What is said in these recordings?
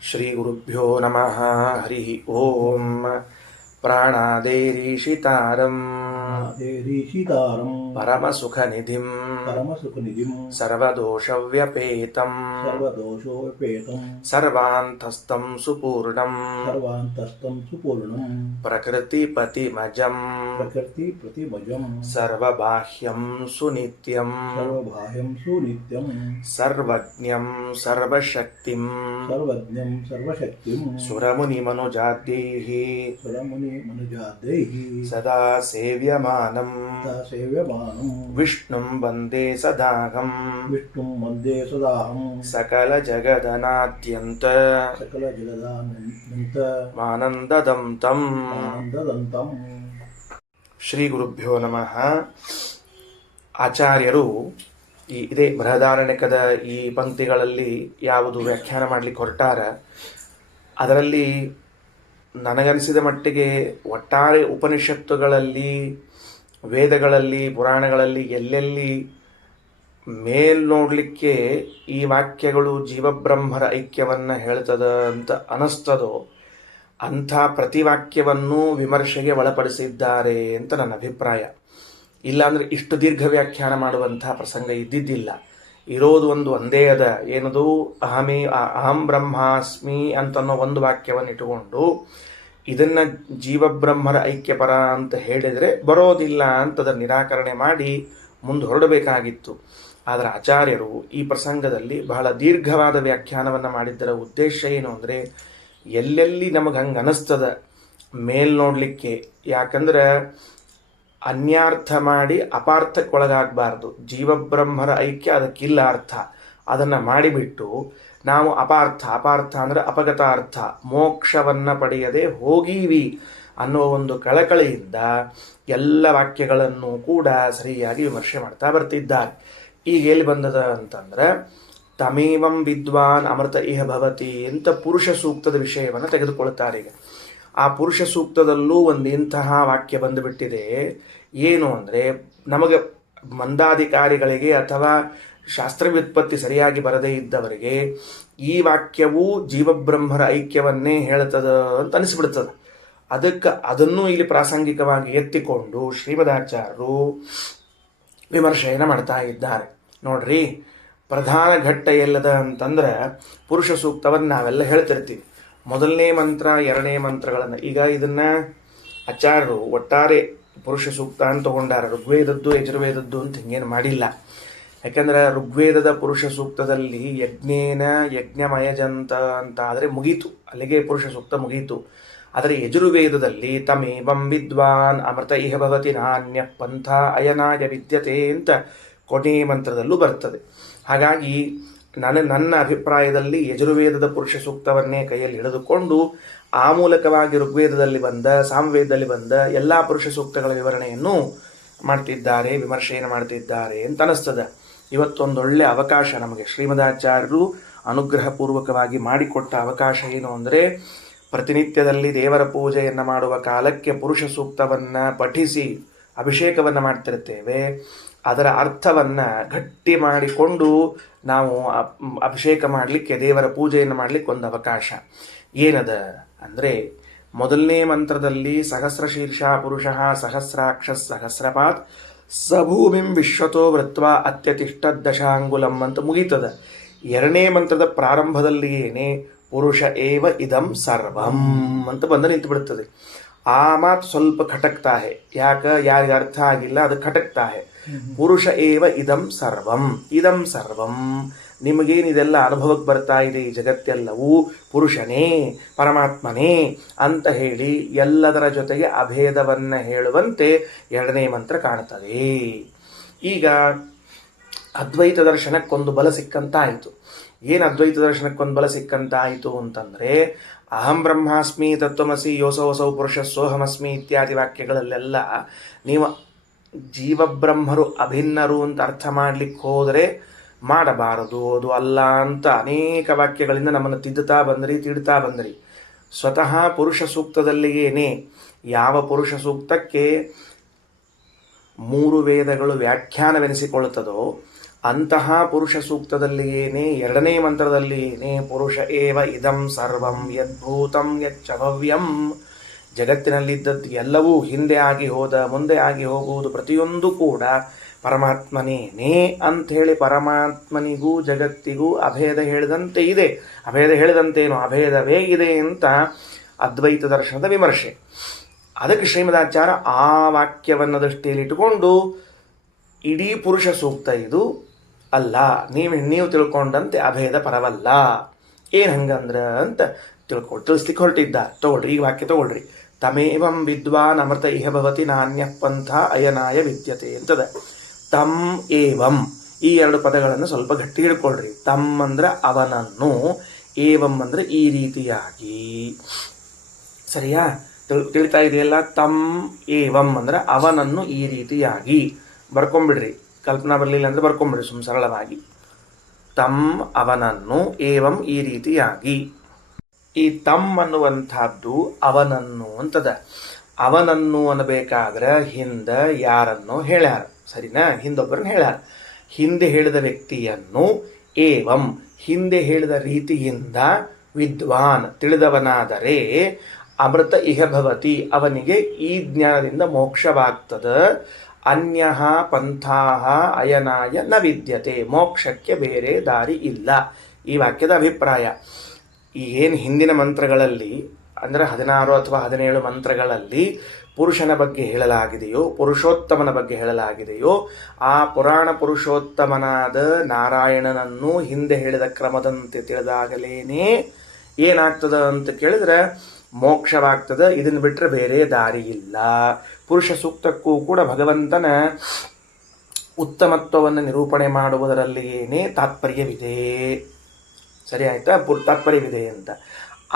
ಶ್ರೀಗುರುಭ್ಯೋ ನಮಃ ಹರಿ ಓಂ. ಪ್ರಾಣಾದೇರೀಶಿತಾರಂ ಪರಮಸುಖನಿಧಿಂ ಸರ್ವದೋಷವ್ಯಪೇತಂ ಸರ್ವಾಂತಸ್ಥಂ ಸುಪೂರ್ಣಂ ಪ್ರಕೃತಿಪತಿಮಜಂ ಸರ್ವಬಾಹ್ಯಂ ಸುನಿತ್ಯಂ ಸರ್ವಜ್ಞಂ ಸರ್ವಶಕ್ತಿಂ ಸುರಮುನಿಮನುಜಾದ್ಯೈಃ ಸದಾ ಸೇವ್ಯಮಾನಂ ವಿಷ್ಣುಂ ವಂದೇ ಸದಾಹಂ ಸಕಲ ಜಗದನಾದ್ಯಂತ ಮಾನಂದದಂ ತಂ. ಶ್ರೀ ಗುರುಭ್ಯೋ ನಮಃ. ಆಚಾರ್ಯರು ಇದೇ ಬೃಹದಾರಣ್ಯಕದ ಈ ಪಂಕ್ತಿಗಳಲ್ಲಿ ಯಾವುದು ವ್ಯಾಖ್ಯಾನ ಮಾಡಲಿಕ್ಕೆ ಹೊರಟಾರ, ಅದರಲ್ಲಿ ನನಗನಿಸಿದ ಮಟ್ಟಿಗೆ ಒಟ್ಟಾರೆ ಉಪನಿಷತ್ತುಗಳಲ್ಲಿ, ವೇದಗಳಲ್ಲಿ, ಪುರಾಣಗಳಲ್ಲಿ ಎಲ್ಲೆಲ್ಲಿ ನೋಡಲಿಕ್ಕೆ ಈ ವಾಕ್ಯಗಳು ಜೀವಬ್ರಹ್ಮರ ಐಕ್ಯವನ್ನು ಹೇಳ್ತದ ಅಂತ ಅನಿಸ್ತದೋ ಅಂಥ ಪ್ರತಿ ವಾಕ್ಯವನ್ನು ವಿಮರ್ಶೆಗೆ ಒಳಪಡಿಸಿದ್ದಾರೆ ಅಂತ ನನ್ನ ಅಭಿಪ್ರಾಯ. ಇಲ್ಲಾಂದರೆ ಇಷ್ಟು ದೀರ್ಘ ವ್ಯಾಖ್ಯಾನ ಮಾಡುವಂಥ ಪ್ರಸಂಗ ಇದ್ದಿದ್ದಿಲ್ಲ. ಇರೋದು ಒಂದೇ ಅದ, ಏನದು ಅಹಂ ಬ್ರಹ್ಮಾಸ್ಮಿ ಅಂತನ್ನೋ ಒಂದು ವಾಕ್ಯವನ್ನು ಇಟ್ಟುಕೊಂಡು ಇದನ್ನು ಜೀವಬ್ರಹ್ಮರ ಐಕ್ಯಪರ ಅಂತ ಹೇಳಿದರೆ ಬರೋದಿಲ್ಲ ಅಂತದ ನಿರಾಕರಣೆ ಮಾಡಿ ಮುಂದೆ ಹೊರಡಬೇಕಾಗಿತ್ತು. ಆದರೆ ಆಚಾರ್ಯರು ಈ ಪ್ರಸಂಗದಲ್ಲಿ ಬಹಳ ದೀರ್ಘವಾದ ವ್ಯಾಖ್ಯಾನವನ್ನು ಮಾಡಿದ್ದರ ಉದ್ದೇಶ ಏನು ಅಂದರೆ, ಎಲ್ಲೆಲ್ಲಿ ನಮಗೆ ಹಂಗೆ ಅನಿಸ್ತದ ನೋಡಲಿಕ್ಕೆ, ಯಾಕಂದ್ರೆ ಅನ್ಯಾರ್ಥ ಮಾಡಿ ಅಪಾರ್ಥಕ್ಕೊಳಗಾಗಬಾರ್ದು. ಜೀವಬ್ರಹ್ಮರ ಐಕ್ಯ ಅದಕ್ಕಿಲ್ಲ ಅರ್ಥ, ಅದನ್ನು ಮಾಡಿಬಿಟ್ಟು ನಾವು ಅಪಾರ್ಥ ಅಂದರೆ ಅಪಗತಾರ್ಥ, ಮೋಕ್ಷವನ್ನು ಪಡೆಯದೆ ಹೋಗೀವಿ ಅನ್ನೋ ಒಂದು ಕಳಕಳಿಯಿಂದ ಎಲ್ಲ ವಾಕ್ಯಗಳನ್ನು ಕೂಡ ಸರಿಯಾಗಿ ವಿಮರ್ಶೆ ಮಾಡ್ತಾ ಬರ್ತಿದ್ದಾರೆ. ಈಗ ಎಲ್ಲಿ ಬಂದದ ಅಂತಂದ್ರೆ, ತಮೇವಂ ವಿದ್ವಾನ್ ಅಮೃತ ಇಹ ಭವತಿ ಅಂತ ಪುರುಷ ಸೂಕ್ತದ ವಿಷಯವನ್ನು ತೆಗೆದುಕೊಳ್ತಾರೆ. ಈಗ ಆ ಪುರುಷ ಸೂಕ್ತದಲ್ಲೂ ಇಂತಹ ವಾಕ್ಯ ಬಂದುಬಿಟ್ಟಿದೆ. ಏನು ಅಂದರೆ, ನಮಗೆ ಮಂದಾಧಿಕಾರಿಗಳಿಗೆ ಅಥವಾ ಶಾಸ್ತ್ರವ್ಯುತ್ಪತ್ತಿ ಸರಿಯಾಗಿ ಬರದೇ ಇದ್ದವರಿಗೆ ಈ ವಾಕ್ಯವು ಜೀವಬ್ರಹ್ಮರ ಐಕ್ಯವನ್ನೇ ಹೇಳ್ತದ ಅಂತ ಅನಿಸ್ಬಿಡ್ತದೆ. ಅದನ್ನು ಇಲ್ಲಿ ಪ್ರಾಸಂಗಿಕವಾಗಿ ಎತ್ತಿಕೊಂಡು ಶ್ರೀಮದಾಚಾರ್ಯರು ವಿಮರ್ಶೆಯನ್ನು ಮಾಡ್ತಾ ಇದ್ದಾರೆ. ನೋಡ್ರಿ, ಪ್ರಧಾನ ಘಟ್ಟ ಎಲ್ಲದ ಅಂತಂದ್ರೆ ಪುರುಷ ಸೂಕ್ತವನ್ನು ನಾವೆಲ್ಲ ಹೇಳ್ತಿರ್ತೀವಿ. ಮೊದಲನೇ ಮಂತ್ರ, ಎರಡನೇ ಮಂತ್ರಗಳನ್ನು. ಈಗ ಇದನ್ನ ಆಚಾರ್ಯರು ಒಟ್ಟಾರೆ ಪುರುಷ ಸೂಕ್ತ ಅಂತ ತಗೊಂಡಾರ. ಋಗ್ವೇದದ್ದು ಯಜುರ್ವೇದದ್ದು ಅಂತ ಹಿಂಗೇನು ಮಾಡಿಲ್ಲ. ಯಾಕಂದ್ರೆ ಋಗ್ವೇದದ ಪುರುಷ ಸೂಕ್ತದಲ್ಲಿ ಯಜ್ಞೇನ ಯಜ್ಞಮಯಜಂತ ಅಂತ ಆದರೆ ಮುಗೀತು, ಅಲ್ಲಿಗೆ ಪುರುಷ ಸೂಕ್ತ ಮುಗೀತು. ಆದರೆ ಯಜುರ್ವೇದದಲ್ಲಿ ತಮೇವಂ ವಿದ್ವಾನ್ ಅಮೃತ ಇಹ ಭವತಿ ನಾನ್ಯ ಪಂಥ ಅಯನಾಯ ವಿದ್ಯತೆ ಅಂತ ಕೊನೆ ಮಂತ್ರದಲ್ಲೂ ಬರ್ತದೆ. ಹಾಗಾಗಿ ನನ್ನ ಅಭಿಪ್ರಾಯದಲ್ಲಿ ಯಜುರ್ವೇದದ ಪುರುಷ ಸೂಕ್ತವನ್ನೇ ಕೈಯಲ್ಲಿ ಹಿಡಿದುಕೊಂಡು ಆ ಮೂಲಕವಾಗಿ ಋಗ್ವೇದದಲ್ಲಿ ಬಂದ, ಸಾಮವೇದದಲ್ಲಿ ಬಂದ ಎಲ್ಲ ಪುರುಷ ಸೂಕ್ತಗಳ ವಿವರಣೆಯನ್ನು ಮಾಡ್ತಿದ್ದಾರೆ, ವಿಮರ್ಶೆಯನ್ನು ಮಾಡ್ತಿದ್ದಾರೆ ಅಂತ ಅನಿಸ್ತದೆ. ಇವತ್ತೊಂದೊಳ್ಳೆ ಅವಕಾಶ ನಮಗೆ ಶ್ರೀಮದಾಚಾರ್ಯರು ಅನುಗ್ರಹಪೂರ್ವಕವಾಗಿ ಮಾಡಿಕೊಟ್ಟ ಅವಕಾಶ ಏನು ಅಂದರೆ, ಪ್ರತಿನಿತ್ಯದಲ್ಲಿ ದೇವರ ಪೂಜೆಯನ್ನು ಮಾಡುವ ಕಾಲಕ್ಕೆ ಪುರುಷ ಸೂಕ್ತವನ್ನು ಪಠಿಸಿ ಅಭಿಷೇಕವನ್ನು ಮಾಡ್ತಿರ್ತೇವೆ. ಅದರ ಅರ್ಥವನ್ನು ಗಟ್ಟಿ ಮಾಡಿಕೊಂಡು ನಾವು ಅಭಿಷೇಕ ಮಾಡಲಿಕ್ಕೆ, ದೇವರ ಪೂಜೆಯನ್ನು ಮಾಡಲಿಕ್ಕೆ ಒಂದು ಅವಕಾಶ ಏನದ ಅಂದರೆ, ಮೊದಲನೇ ಮಂತ್ರದಲ್ಲಿ ಸಹಸ್ರಶೀರ್ಷ ಪುರುಷ ಸಹಸ್ರಾಕ್ಷ ಸಹಸ್ರಪಾತ್ ಸಭೂಮಿಂ ವಿಶ್ವತೋ ವೃತ್ವಾ ಅತ್ಯತಿಷ್ಠ ದಶಾಂಗುಲಂ ಅಂತ ಮುಗೀತದ. ಎರಡನೇ ಮಂತ್ರದ ಪ್ರಾರಂಭದಲ್ಲಿ ಏನೇ ಪುರುಷ ಏವ ಇದಂ ಸರ್ವಂ ಅಂತ ಬಂದು ನಿಂತು ಬಿಡುತ್ತದೆ. ಆ ಮಾತು ಸ್ವಲ್ಪ ಖಟಕ್ತಾಹೆ, ಯಾರಿಗೆ ಅರ್ಥ ಆಗಿಲ್ಲ ಅದು ಖಟಕ್ತಾಹೆ. ಪುರುಷ ಏವ ಇದಂ ಸರ್ವಂ ನಿಮಗೇನಿದೆಲ್ಲ ಅನುಭವಕ್ಕೆ ಬರ್ತಾ ಇದೆ, ಈ ಜಗತ್ತೆಲ್ಲವೂ ಪುರುಷನೇ ಪರಮಾತ್ಮನೇ ಅಂತ ಹೇಳಿ ಎಲ್ಲದರ ಜೊತೆಗೆ ಅಭೇದವನ್ನು ಹೇಳುವಂತೆ ಎರಡನೇ ಮಂತ್ರ ಕಾಣುತ್ತದೆ. ಈಗ ಅದ್ವೈತ ದರ್ಶನಕ್ಕೊಂದು ಬಲ ಸಿಕ್ಕಂತಾಯಿತು. ಏನು ಅದ್ವೈತ ದರ್ಶನಕ್ಕೊಂದು ಬಲ ಸಿಕ್ಕಂತಾಯಿತು ಅಂತಂದರೆ, ಅಹಂ ಬ್ರಹ್ಮಾಸ್ಮಿ ತತ್ವಮಸಿ ಯೋಸೋಸೌ ಪುರುಷ ಸೋಹಮಸ್ಮಿ ಇತ್ಯಾದಿ ವಾಕ್ಯಗಳಲ್ಲೆಲ್ಲ ನೀವು ಜೀವಬ್ರಹ್ಮರು ಅಭಿನ್ನರು ಅಂತ ಅರ್ಥ ಮಾಡಲಿಕ್ಕೆ ಹೋದರೆ ಮಾಡಬಾರದು, ಅದು ಅಲ್ಲ ಅಂತ ಅನೇಕ ವಾಕ್ಯಗಳಿಂದ ನಮ್ಮನ್ನು ತಿಡ್ತಾ ಬಂದ್ರಿ. ಸ್ವತಃ ಪುರುಷ ಸೂಕ್ತದಲ್ಲಿಯೇನೆ ಯಾವ ಪುರುಷ ಸೂಕ್ತಕ್ಕೆ 3 ವೇದಗಳು ವ್ಯಾಖ್ಯಾನವೆನಿಸಿಕೊಳ್ಳುತ್ತದೋ ಅಂತಹ ಪುರುಷ ಸೂಕ್ತದಲ್ಲಿ ಏನೇ ಎರಡನೇ ಮಂತ್ರದಲ್ಲಿ ಏನೇ ಪುರುಷ ಏವ ಇದಂ ಸರ್ವಂ ಯದ್ಭೂತಂ ಯಚ್ಚಭವ್ಯಂ, ಜಗತ್ತಿನಲ್ಲಿದ್ದದ್ದು ಎಲ್ಲವೂ ಹಿಂದೆ ಆಗಿ ಹೋದ ಮುಂದೆ ಆಗಿ ಹೋಗುವುದು ಪ್ರತಿಯೊಂದು ಕೂಡ ಪರಮಾತ್ಮನೇನೇ ಅಂಥೇಳಿ ಪರಮಾತ್ಮನಿಗೂ ಜಗತ್ತಿಗೂ ಅಭೇದ ಹೇಳಿದಂತೆ ಇದೆ. ಅಭೇದ ಹೇಳಿದಂತೇನು, ಅಭೇದವೇ ಇದೆ ಅಂತ ಅದ್ವೈತ ದರ್ಶನದ ವಿಮರ್ಶೆ. ಅದಕ್ಕೆ ಶ್ರೀಮದಾಚಾರ್ಯ ಆ ವಾಕ್ಯವನ್ನು ದೃಷ್ಟಿಯಲ್ಲಿ ಇಟ್ಟುಕೊಂಡು ಇಡೀ ಪುರುಷ ಸೂಕ್ತ ಇದು ಅಲ್ಲ, ನೀವು ತಿಳ್ಕೊಂಡಂತೆ ಅಭೇದ ಪರವಲ್ಲ, ಏನು ಹಂಗಂದ್ರೆ ಅಂತ ತಿಳಿಸ್ಲಿಕ್ಕೆ ಹೊರಟಿದ್ದಾರೆ. ತಗೊಳ್ರಿ, ಈ ವಾಕ್ಯ ತಗೊಳ್ರಿ. ತಮೇವಂ ವಿದ್ವಾನ್ ಅಮೃತ ಇಹ ಭವತಿ ನಾಣ್ಯ ಪಂಥ ಅಯನಾಯ ವಿದ್ಯತೆ ಅಂತದ. ತಮ್ ಏವಂ, ಈ ಎರಡು ಪದಗಳನ್ನು ಸ್ವಲ್ಪ ಗಟ್ಟಿ ಹಿಡ್ಕೊಳ್ರಿ. ತಮ್ ಅಂದ್ರೆ ಅವನನ್ನು, ಏವಂ ಅಂದ್ರೆ ಈ ರೀತಿಯಾಗಿ. ಸರಿಯಾ? ತಿಳಿತಾ ಇದೆಯಲ್ಲ? ತಮ್ ಏವಂ ಅಂದ್ರೆ ಅವನನ್ನು ಈ ರೀತಿಯಾಗಿ. ಬರ್ಕೊಂಬಿಡ್ರಿ, ಕಲ್ಪನಾ ಬರಲಿಲ್ಲ ಅಂದ್ರೆ ಬರ್ಕೊಂಬಿಡ್ರಿ ಸರಳವಾಗಿ. ತಮ್ ಅವನನ್ನು, ಏವಂ ಈ ರೀತಿಯಾಗಿ. ಈ ತಮ್ ಅನ್ನುವಂಥದ್ದು ಅವನನ್ನು ಅಂತದ. ಅವನನ್ನು ಅನ್ನಬೇಕಾದ್ರೆ ಹಿಂದೆ ಯಾರನ್ನು ಹೇಳ್ಯಾರ, ಸರಿನಾ? ಹಿಂದೊಬ್ಬರನ್ನು ಹೇಳ್ಯಾರ. ಹಿಂದೆ ಹೇಳಿದ ವ್ಯಕ್ತಿಯನ್ನು ಏವಂ, ಹಿಂದೆ ಹೇಳಿದ ರೀತಿಯಿಂದ ವಿದ್ವಾನ್ ತಿಳಿದವನಾದರೆ ಅಮೃತ ಇಹ ಭವತಿ, ಅವನಿಗೆ ಈ ಜ್ಞಾನದಿಂದ ಮೋಕ್ಷವಾಗ್ತದ. ಅನ್ಯ ಪಂಥಾಹ ಅಯನಾಯ ನ ವಿದ್ಯತೆ, ಮೋಕ್ಷಕ್ಕೆ ಬೇರೆ ದಾರಿ ಇಲ್ಲ. ಈ ವಾಕ್ಯದ ಅಭಿಪ್ರಾಯ. ಈ ಏನು ಹಿಂದಿನ ಮಂತ್ರಗಳಲ್ಲಿ ಅಂದರೆ 16 ಅಥವಾ 17 ಮಂತ್ರಗಳಲ್ಲಿ ಪುರುಷನ ಬಗ್ಗೆ ಹೇಳಲಾಗಿದೆಯೋ, ಪುರುಷೋತ್ತಮನ ಬಗ್ಗೆ ಹೇಳಲಾಗಿದೆಯೋ, ಆ ಪುರಾಣ ಪುರುಷೋತ್ತಮನಾದ ನಾರಾಯಣನನ್ನು ಹಿಂದೆ ಹೇಳಿದ ಕ್ರಮದಂತೆ ತಿಳಿದಾಗಲೇನೆ ಏನಾಗ್ತದ ಅಂತ ಕೇಳಿದ್ರೆ ಮೋಕ್ಷವಾಗ್ತದೆ. ಇದನ್ನು ಬಿಟ್ಟರೆ ಬೇರೆ ದಾರಿ ಇಲ್ಲ. ಪುರುಷ ಸೂಕ್ತಕ್ಕೂ ಕೂಡ ಭಗವಂತನ ಉತ್ತಮತ್ವವನ್ನು ನಿರೂಪಣೆ ಮಾಡುವುದರಲ್ಲಿಯೇ ತಾತ್ಪರ್ಯವಿದೆ. ಸರಿ ಆಯ್ತಾ? ತಾತ್ಪರ್ಯವಿದೆ ಅಂತ.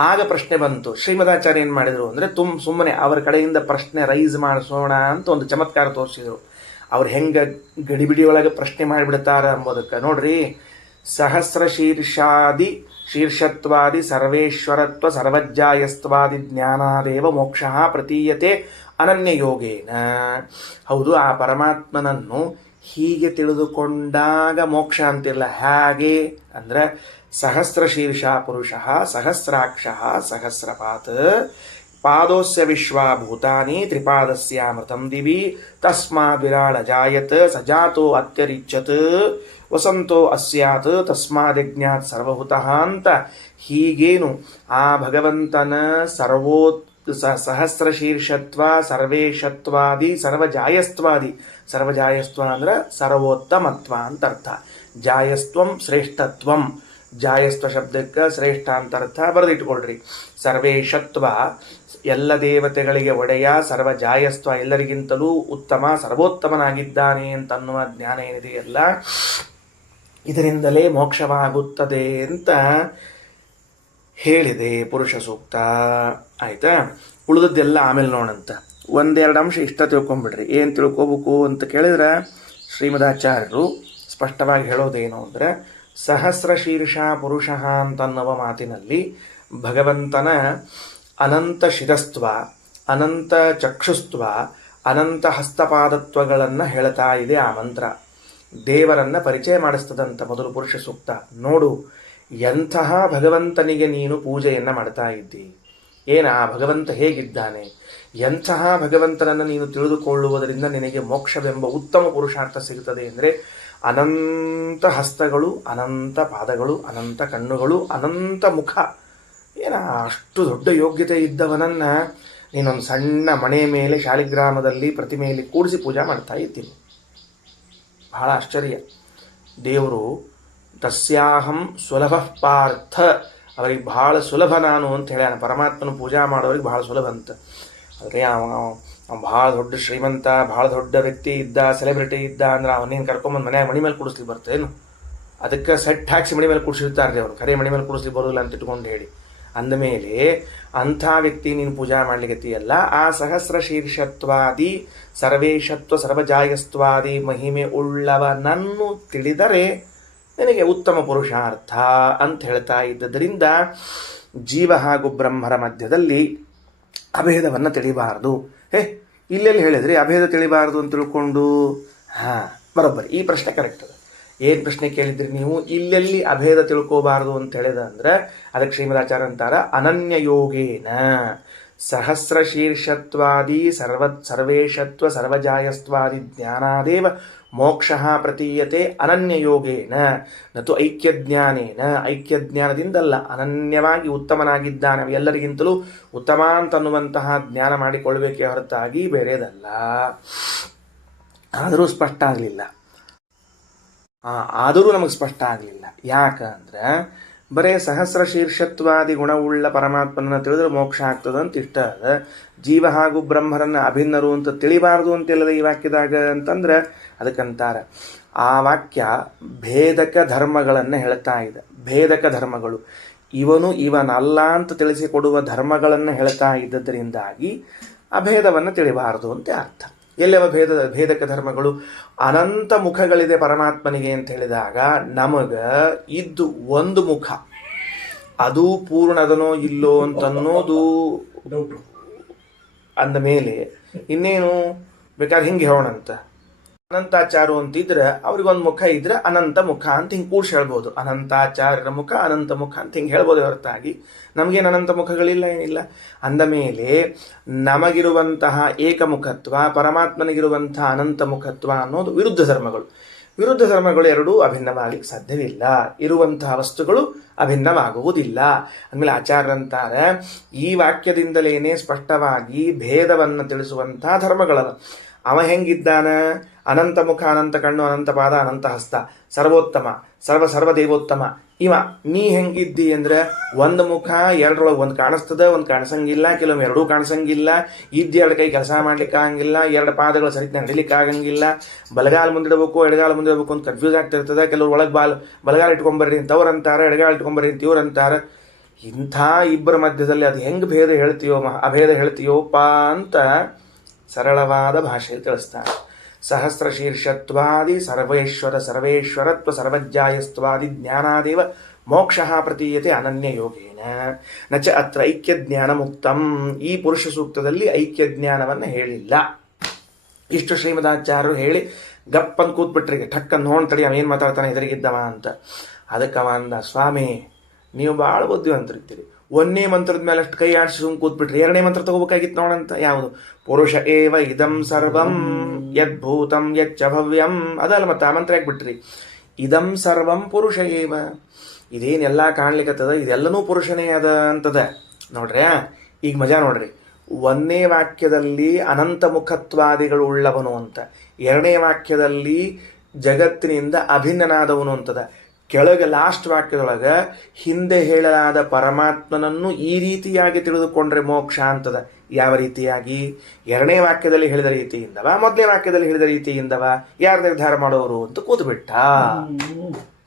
ಆಗ ಪ್ರಶ್ನೆ ಬಂತು. ಶ್ರೀಮದಾಚಾರ್ಯ ಏನು ಮಾಡಿದರು ಅಂದರೆ ಸುಮ್ಮನೆ ಅವರ ಕಡೆಯಿಂದ ಪ್ರಶ್ನೆ ರೈಸ್ ಮಾಡಿಸೋಣ ಅಂತ ಒಂದು ಚಮತ್ಕಾರ ತೋರಿಸಿದರು. ಅವ್ರು ಹೆಂಗೆ ಗಡಿಬಿಡಿಯೊಳಗೆ ಪ್ರಶ್ನೆ ಮಾಡಿಬಿಡ್ತಾರ ಅಂಬೋದಕ್ಕೆ ನೋಡ್ರಿ. ಸಹಸ್ರ ಶೀರ್ಷತ್ವಾದಿ ಸರ್ವೇಶ್ವರತ್ವ ಸರ್ವಜ್ಜಾಯಸ್ತ್ವಾದಿ ಜ್ಞಾನಾದೇವ ಮೋಕ್ಷ ಪ್ರತೀಯತೆ ಅನನ್ಯ ಯೋಗೇನ. ಹೌದು, ಆ ಪರಮಾತ್ಮನನ್ನು ಹೀಗೆ ತಿಳಿದುಕೊಂಡಾಗ ಮೋಕ್ಷ ಅಂತಿಲ್ಲ. ಹಾಗೆ ಅಂದ್ರೆ ಸಹಸ್ರ ಶೀರ್ಷ ಪುರುಷ ಸಹಸ್ರಾಕ್ಷ ಸಹಸ್ರಪಾತ್ ಪಾದೋಸ್ಯ ವಿಶ್ವಾಭೂತಾನಿ ತ್ರಿಪಾದಸ್ಯಾಮೃತಂ ದಿವಿ ತಸ್ಮಾದ್ ವಿರಾಳ ಜಾಯತ್ ಸಜಾತೋ ಅತ್ಯರಿಚ್ಯತ್ ವಸಂತೋ ಅಸ್ಯಾತ್ ತಸ್ಮಾದ್ಯಜ್ಞಾತ್ ಸರ್ವಭೂತಃ ಅಂತ ಹೀಗೇನು ಆ ಭಗವಂತನ ಸಹಸ್ರ ಶೀರ್ಷತ್ವ ಸರ್ವೇಶತ್ವಾದಿ ಸರ್ವಜಾಯಸ್ತ್ವಾದಿ. ಸರ್ವಜಾಯಸ್ತ್ವ ಅಂದ್ರೆ ಸರ್ವೋತ್ತಮತ್ವ ಅಂತ ಅರ್ಥ. ಜಾಯಸ್ತ್ವಂ ಶ್ರೇಷ್ಠತ್ವಂ, ಜಾಯಸ್ತ್ವ ಶಬ್ದಕ್ಕೆ ಶ್ರೇಷ್ಠ ಅಂತ ಅರ್ಥ ಬರೆದಿಟ್ಕೊಳ್ರಿ. ಸರ್ವೇಶತ್ವ ಎಲ್ಲ ದೇವತೆಗಳಿಗೆ ಒಡೆಯ, ಸರ್ವಜಾಯಸ್ತ್ವ ಎಲ್ಲರಿಗಿಂತಲೂ ಉತ್ತಮ ಸರ್ವೋತ್ತಮನಾಗಿದ್ದಾನೆ ಅಂತನ್ನುವ ಜ್ಞಾನ ಏನಿದೆಯಲ್ಲ, ಇದರಿಂದಲೇ ಮೋಕ್ಷವಾಗುತ್ತದೆ ಅಂತ ಹೇಳಿದೆ ಪುರುಷ ಸೂಕ್ತ. ಆಯ್ತಾ? ಉಳಿದದ್ದೆಲ್ಲ ಆಮೇಲೆ ನೋಡಂತ. ಒಂದೆರಡು ಅಂಶ ಇಷ್ಟ ತಿಳ್ಕೊಂಬಿಡ್ರಿ. ಏನು ತಿಳ್ಕೊಬೇಕು ಅಂತ ಕೇಳಿದ್ರೆ ಶ್ರೀಮದಾಚಾರ್ಯರು ಸ್ಪಷ್ಟವಾಗಿ ಹೇಳೋದೇನು ಅಂದರೆ ಸಹಸ್ರ ಶೀರ್ಷ ಪುರುಷ ಅಂತನ್ನುವ ಮಾತಿನಲ್ಲಿ ಭಗವಂತನ ಅನಂತ ಶಿರಸ್ತ್ವ, ಅನಂತ ಚಕ್ಷುಸ್ತ್ವ, ಅನಂತ ಹಸ್ತಪಾದತ್ವಗಳನ್ನು ಹೇಳ್ತಾ ಇದೆ ಆ ಮಂತ್ರ. ದೇವರನ್ನ ಪರಿಚಯ ಮಾಡಿಸ್ತದಂತ ಮೊದಲು ಪುರುಷ ಸೂಕ್ತ. ನೋಡು, ಎಂತಹ ಭಗವಂತನಿಗೆ ನೀನು ಪೂಜೆಯನ್ನು ಮಾಡ್ತಾ ಇದ್ದಿ, ಏನ ಆ ಭಗವಂತ ಹೇಗಿದ್ದಾನೆ, ಎಂತಹ ಭಗವಂತನನ್ನು ನೀನು ತಿಳಿದುಕೊಳ್ಳುವುದರಿಂದ ನಿನಗೆ ಮೋಕ್ಷವೆಂಬ ಉತ್ತಮ ಪುರುಷಾರ್ಥ ಸಿಗುತ್ತದೆ ಅಂದರೆ ಅನಂತ ಹಸ್ತಗಳು, ಅನಂತ ಪಾದಗಳು, ಅನಂತ ಕಣ್ಣುಗಳು, ಅನಂತ ಮುಖ. ಏನ ಅಷ್ಟು ದೊಡ್ಡ ಯೋಗ್ಯತೆ ಇದ್ದವನನ್ನು ನೀನೊಂದು ಸಣ್ಣ ಮನೆ ಮೇಲೆ ಶಾಲಿಗ್ರಾಮದಲ್ಲಿ ಪ್ರತಿಮೆಯಲ್ಲಿ ಕೂಡಿಸಿ ಪೂಜೆ ಮಾಡ್ತಾ ಇದ್ದೀನಿ. ಬಹಳ ಆಶ್ಚರ್ಯ. ದೇವರು ತಸ್ಯಾಹಂ ಸುಲಭ ಪಾರ್ಥ, ಅವರಿಗೆ ಬಹಳ ಸುಲಭ ನಾನು ಅಂತ ಹೇಳ್ಯಾನ. ಪರಮಾತ್ಮನ ಪೂಜಾ ಮಾಡೋರಿಗೆ ಬಹಳ ಸುಲಭ ಅಂತ. ಆದರೆ ಭಾಳ ದೊಡ್ಡ ಶ್ರೀಮಂತ, ಭಾಳ ದೊಡ್ಡ ವ್ಯಕ್ತಿ ಇದ್ದ, ಸೆಲೆಬ್ರಿಟಿ ಇದ್ದ ಅಂದ್ರೆ ಅವನೇನು ಕರ್ಕೊಂಬಂದು ಮನ್ಯಾಗ ಮಣಿ ಮೇಲೆ ಕೂಡಿಸ್ಲಿಕ್ಕೆ ಬರ್ತೇನು? ಅದಕ್ಕೆ ಸೆಟ್ ಹಾಕ್ಸಿ ಮಣಿ ಮೇಲೆ ಕೂಡಿಸಿರ್ತಾರೆ ಅವರು. ಕರೆ ಮಣಿ ಮೇಲೆ ಕೂಡಿಸ್ಲಿಕ್ಕೆ ಬರೋದಿಲ್ಲ ಅಂತ ಇಟ್ಕೊಂಡು ಹೇಳಿ ಅಂದಮೇಲೆ ಅಂಥ ವ್ಯಕ್ತಿ ನೀನು ಪೂಜಾ ಮಾಡ್ಲಿಕ್ಕತ್ತೀಯಲ್ಲ, ಆ ಸಹಸ್ರ ಶೀರ್ಷತ್ವಾದಿ ಸರ್ವೇಶತ್ವ ಸರ್ವಜಾಯಸ್ತ್ವಾದಿ ಮಹಿಮೆ ಉಳ್ಳವನನ್ನು ತಿಳಿದರೆ ನಿನಗೆ ಉತ್ತಮ ಪುರುಷಾರ್ಥ ಅಂತ ಹೇಳ್ತಾ ಇದ್ದರಿಂದ ಜೀವ ಹಾಗೂ ಬ್ರಹ್ಮರ ಮಧ್ಯದಲ್ಲಿ ಅಭೇದವನ್ನು ತಿಳಿಬಾರ್ದು. ಇಲ್ಲೆಲ್ಲಿ ಹೇಳಿದ್ರಿ ಅಭೇದ ತಿಳಿಬಾರ್ದು ಅಂತ ತಿಳ್ಕೊಂಡು? ಬರೋಬ್ಬರಿ, ಈ ಪ್ರಶ್ನೆ ಕರೆಕ್ಟ್ ಅದ. ಏನು ಪ್ರಶ್ನೆ ಕೇಳಿದ್ರಿ ನೀವು? ಇಲ್ಲೆಲ್ಲಿ ಅಭೇದ ತಿಳ್ಕೋಬಾರದು ಅಂತ ಹೇಳಿದ ಅಂದ್ರೆ ಅದಕ್ಕೆ ಶ್ರೀಮದಾಚಾರ್ಯ ಅಂತಾರ ಅನನ್ಯ ಯೋಗೇನ ಸಹಸ್ರಶೀರ್ಷತ್ವಾದಿ ಸರ್ವೇಶತ್ವ ಸರ್ವಜಾಯಸ್ತ್ವಾದಿ ಜ್ಞಾನಾದೇವ ಮೋಕ್ಷ ಪ್ರತೀಯತೆ ಅನನ್ಯ ಯೋಗೇನ ನತು ಐಕ್ಯಜ್ಞಾನೇನ. ಐಕ್ಯಜ್ಞಾನದಿಂದಲ್ಲ, ಅನನ್ಯವಾಗಿ ಉತ್ತಮನಾಗಿದ್ದಾನೆ, ಎಲ್ಲರಿಗಿಂತಲೂ ಉತ್ತಮ ಅಂತನ್ನುವಂತಹ ಜ್ಞಾನ ಮಾಡಿಕೊಳ್ಳಬೇಕೇ ಹೊರತಾಗಿ ಬೇರೆದಲ್ಲ. ಆದರೂ ಸ್ಪಷ್ಟ ಆಗಲಿಲ್ಲ. ಆದರೂ ನಮಗೆ ಸ್ಪಷ್ಟ ಆಗಲಿಲ್ಲ. ಯಾಕಂದ್ರೆ ಬರೇ ಸಹಸ್ರ ಶೀರ್ಷತ್ವಾದಿ ಗುಣವುಳ್ಳ ಪರಮಾತ್ಮನನ್ನು ತಿಳಿದ್ರೆ ಮೋಕ್ಷ ಆಗ್ತದಂತ ಇಷ್ಟ ಅದ. ಜೀವ ಹಾಗೂ ಬ್ರಹ್ಮರನ್ನ ಅಭಿನ್ನರು ಅಂತ ತಿಳಿಬಾರ್ದು ಅಂತಿಲ್ಲದ ಈ ವಾಕ್ಯದಾಗ ಅಂತಂದ್ರೆ ಅದಕ್ಕಂತಾರೆ ಆ ವಾಕ್ಯ ಭೇದಕ ಧರ್ಮಗಳನ್ನು ಹೇಳ್ತಾ ಇದೆ. ಭೇದಕ ಧರ್ಮಗಳು, ಇವನು ಇವನಲ್ಲ ಅಂತ ತಿಳಿಸಿಕೊಡುವ ಧರ್ಮಗಳನ್ನು ಹೇಳ್ತಾ ಇದ್ದದರಿಂದಾಗಿ ಅಭೇದವನ್ನು ತಿಳಿಬಾರದು ಅಂತ ಅರ್ಥ. ಎಲ್ಲವ ಭೇದಕ ಧರ್ಮಗಳು? ಅನಂತ ಮುಖಗಳಿದೆ ಪರಮಾತ್ಮನಿಗೆ ಅಂತ ಹೇಳಿದಾಗ ನಮಗ ಇದ್ದು ಒಂದು ಮುಖ, ಅದು ಪೂರ್ಣದನೋ ಇಲ್ಲೋ ಅಂತನ್ನೋದು ಅಂದ ಮೇಲೆ ಇನ್ನೇನು ಬೇಕಾದ್ರೆ ಹಿಂಗೆ ಹೇಳೋಣಂತ. ಅನಂತಾಚಾರು ಅಂತಿದ್ರೆ ಅವ್ರಿಗೊಂದು ಮುಖ ಇದ್ರೆ ಅನಂತ ಮುಖ ಅಂತ ಹಿಂಗೆ ಕೂಡ್ಸಿ ಹೇಳ್ಬೋದು. ಅನಂತಾಚಾರ್ಯರ ಮುಖ ಅನಂತ ಮುಖ ಅಂತ ಹಿಂಗೆ ಹೇಳ್ಬೋದು ಹೊರತಾಗಿ ನಮಗೇನು ಅನಂತ ಮುಖಗಳಿಲ್ಲ, ಏನಿಲ್ಲ. ಅಂದ ಮೇಲೆ ನಮಗಿರುವಂತಹ ಏಕಮುಖತ್ವ, ಪರಮಾತ್ಮನಿಗಿರುವಂತಹ ಅನಂತ ಮುಖತ್ವ ಅನ್ನೋದು ವಿರುದ್ಧ ಧರ್ಮಗಳು. ವಿರುದ್ಧ ಧರ್ಮಗಳು ಎರಡೂ ಅಭಿನ್ನವಾಗಲಿಕ್ಕೆ ಸಾಧ್ಯವಿಲ್ಲ. ಇರುವಂತಹ ವಸ್ತುಗಳು ಅಭಿನ್ನವಾಗುವುದಿಲ್ಲ. ಅಂದಮೇಲೆ ಆಚಾರ್ಯರಂತಾರೆ ಈ ವಾಕ್ಯದಿಂದಲೇನೆ ಸ್ಪಷ್ಟವಾಗಿ ಭೇದವನ್ನು ತಿಳಿಸುವಂತಹ ಧರ್ಮಗಳವ. ಅವ ಹೆಂಗಿದ್ದಾನ? ಅನಂತ ಮುಖ, ಅನಂತ ಕಣ್ಣು, ಅನಂತ ಪಾದ, ಅನಂತ ಹಸ್ತ, ಸರ್ವೋತ್ತಮ, ಸರ್ವದೇವೋತ್ತಮ. ಇವ ನೀ ಹೆಂಗಿದ್ದಿ ಅಂದ್ರೆ ಒಂದು ಮುಖ, ಎರಡರೊಳಗೆ ಒಂದು ಕಾಣಿಸ್ತದ, ಒಂದು ಕಾಣಿಸಂಗಿಲ್ಲ, ಕೆಲವೊಮ್ಮೆ ಎರಡೂ ಕಾಣಿಸಂಗಿಲ್ಲ. ಎರಡು ಕೈ ಕೆಲಸ ಮಾಡ್ಲಿಕ್ಕೆ ಆಗಂಗಿಲ್ಲ, ಎರಡು ಪಾದಗಳು ಸರಿತ ನಡಿಲಿಕ್ಕೆ ಆಗಂಗಿಲ್ಲ, ಬಲಗಾಲ ಮುಂದಿಡಬೇಕು ಎಡಗಾಲ ಮುಂದಿಡಬೇಕು ಅಂತ ಕನ್ಫ್ಯೂಸ್ ಆಗ್ತಿರ್ತದೆ. ಕೆಲವ್ರು ಒಳಗೆ ಬಲಗಾಲ ಇಟ್ಕೊಂಬರ್ರಿ ಅಂತ ಅವ್ರು ಅಂತಾರೆ, ಎಡಗಾಲ ಇಟ್ಕೊಂಬರ್ರಿ ಅಂತ ಇವ್ರು ಅಂತಾರೆ. ಇಂಥ ಇಬ್ಬರ ಮಧ್ಯದಲ್ಲಿ ಅದು ಹೆಂಗೆ ಭೇದ ಹೇಳ್ತೀಯೋ, ಅಭೇದ ಹೇಳ್ತೀಯೋಪ್ಪ ಅಂತ ಸರಳವಾದ ಭಾಷೆ ತಿಳಿಸ್ತಾರೆ. ಸಹಸ್ರ ಶೀರ್ಷತ್ವಾದಿ ಸರ್ವೇಶ್ವರತ್ವ ಸರ್ವಜ್ಞಾಯಸ್ತ್ವಾದಿ ಜ್ಞಾನಾದೇವ ಮೋಕ್ಷ ಪ್ರತೀಯತೆ ಅನನ್ಯ ಯೋಗೇನ ನಚ ಅತ್ರ ಐಕ್ಯ ಜ್ಞಾನ ಮುಕ್ತಂ. ಈ ಪುರುಷ ಸೂಕ್ತದಲ್ಲಿ ಐಕ್ಯ ಜ್ಞಾನವನ್ನು ಹೇಳಿಲ್ಲ. ಇಷ್ಟು ಶ್ರೀಮದಾಚಾರ್ಯರು ಹೇಳಿ ಗಪ್ಪನ್ ಕೂತ್ಬಿಟ್ರಿ. ಠಕ್ಕನ್ ನೋಡ್ತಡಿ ಅವ ಏನು ಮಾತಾಡ್ತಾನೆ ಎದುರಿಗಿದ್ದವ ಅಂತ. ಅದಕ್ಕೆ ಅವ ಅಂದ, ಸ್ವಾಮಿ ನೀವು ಭಾಳ ಬುದ್ಧಿವಂತರಿರ್ತೀರಿ, ಒಂದನೇ ಮಂತ್ರದ ಮೇಲೆ ಅಷ್ಟು ಕೈ ಆಡಿಸಿ ಸುಮ್ ಕೂತ್ಬಿಟ್ರಿ, ಎರಡನೇ ಮಂತ್ರ ತಗೋಬೇಕಾಗಿತ್ತು ನೋಡಂತ. ಯಾವುದು? ಪುರುಷ ಏವ ಇದಂ ಸರ್ವಂ ಯದ್ಭೂತಂ ಯಚ್ಚ ಭವ್ಯಂ. ಅದಲ್ಲ ಮತ್ತೆ ಆ ಮಂತ್ರ ಯಾಕೆ ಇದಂ ಸರ್ವಂ ಪುರುಷ ಏವ. ಇದೇನೆಲ್ಲ ಕಾಣ್ಲಿಕ್ಕತ್ತದ, ಇದೆಲ್ಲನೂ ಪುರುಷನೇ ಅದ ಅಂತದ ನೋಡ್ರಿ. ಈಗ ಮಜಾ ನೋಡ್ರಿ. ಒಂದನೇ ವಾಕ್ಯದಲ್ಲಿ ಅನಂತ ಮುಖತ್ವಾದಿಗಳು ಉಳ್ಳವನು ಅಂತ, ಎರಡನೇ ವಾಕ್ಯದಲ್ಲಿ ಜಗತ್ತಿನಿಂದ ಅಭಿನ್ನನಾದವನು ಅಂತದ, ಕೆಳಗೆ ಲಾಸ್ಟ್ ವಾಕ್ಯದೊಳಗೆ ಹಿಂದೆ ಹೇಳಲಾದ ಪರಮಾತ್ಮನನ್ನು ಈ ರೀತಿಯಾಗಿ ತಿಳಿದುಕೊಂಡ್ರೆ ಮೋಕ್ಷ ಅಂತದ. ಯಾವ ರೀತಿಯಾಗಿ? ಎರಡನೇ ವಾಕ್ಯದಲ್ಲಿ ಹೇಳಿದ ರೀತಿಯಿಂದವ, ಮೊದಲನೇ ವಾಕ್ಯದಲ್ಲಿ ಹೇಳಿದ ರೀತಿಯಿಂದವ, ಯಾರು ನಿರ್ಧಾರ ಮಾಡೋರು ಅಂತ ಕೂತ್ಬಿಟ್ಟ.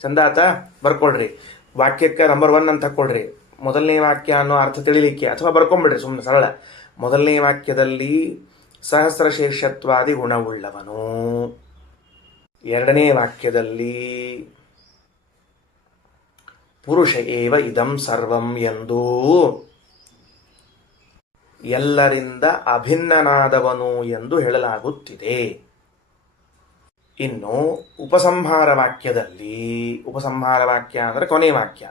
ಚಂದಾತ ಬರ್ಕೊಳ್ರಿ. ವಾಕ್ಯಕ್ಕೆ ನಂಬರ್ 1 ಅಂತ ಹಾಕೊಳ್ರಿ. ಮೊದಲನೇ ವಾಕ್ಯ ಅನ್ನೋ ಅರ್ಥ ತಿಳಿಲಿಕ್ಕೆ, ಅಥವಾ ಬರ್ಕೊಂಬಿಡ್ರಿ ಸುಮ್ಮನೆ ಸರಳ. ಮೊದಲನೇ ವಾಕ್ಯದಲ್ಲಿ ಸಹಸ್ರ ಶೀರ್ಷತ್ವಾದಿ ಗುಣವುಳ್ಳವನು, ಎರಡನೇ ವಾಕ್ಯದಲ್ಲಿ ಪುರುಷ ಏವ ಇದಂ ಸರ್ವಂ ಎಂದು ಎಲ್ಲರಿಂದ ಅಭಿನ್ನನಾದವನು ಎಂದು ಹೇಳಲಾಗುತ್ತಿದೆ. ಇನ್ನು ಉಪಸಂಹಾರ ವಾಕ್ಯದಲ್ಲಿ, ಉಪಸಂಹಾರ ವಾಕ್ಯ ಅಂದರೆ ಕೊನೆ ವಾಕ್ಯ.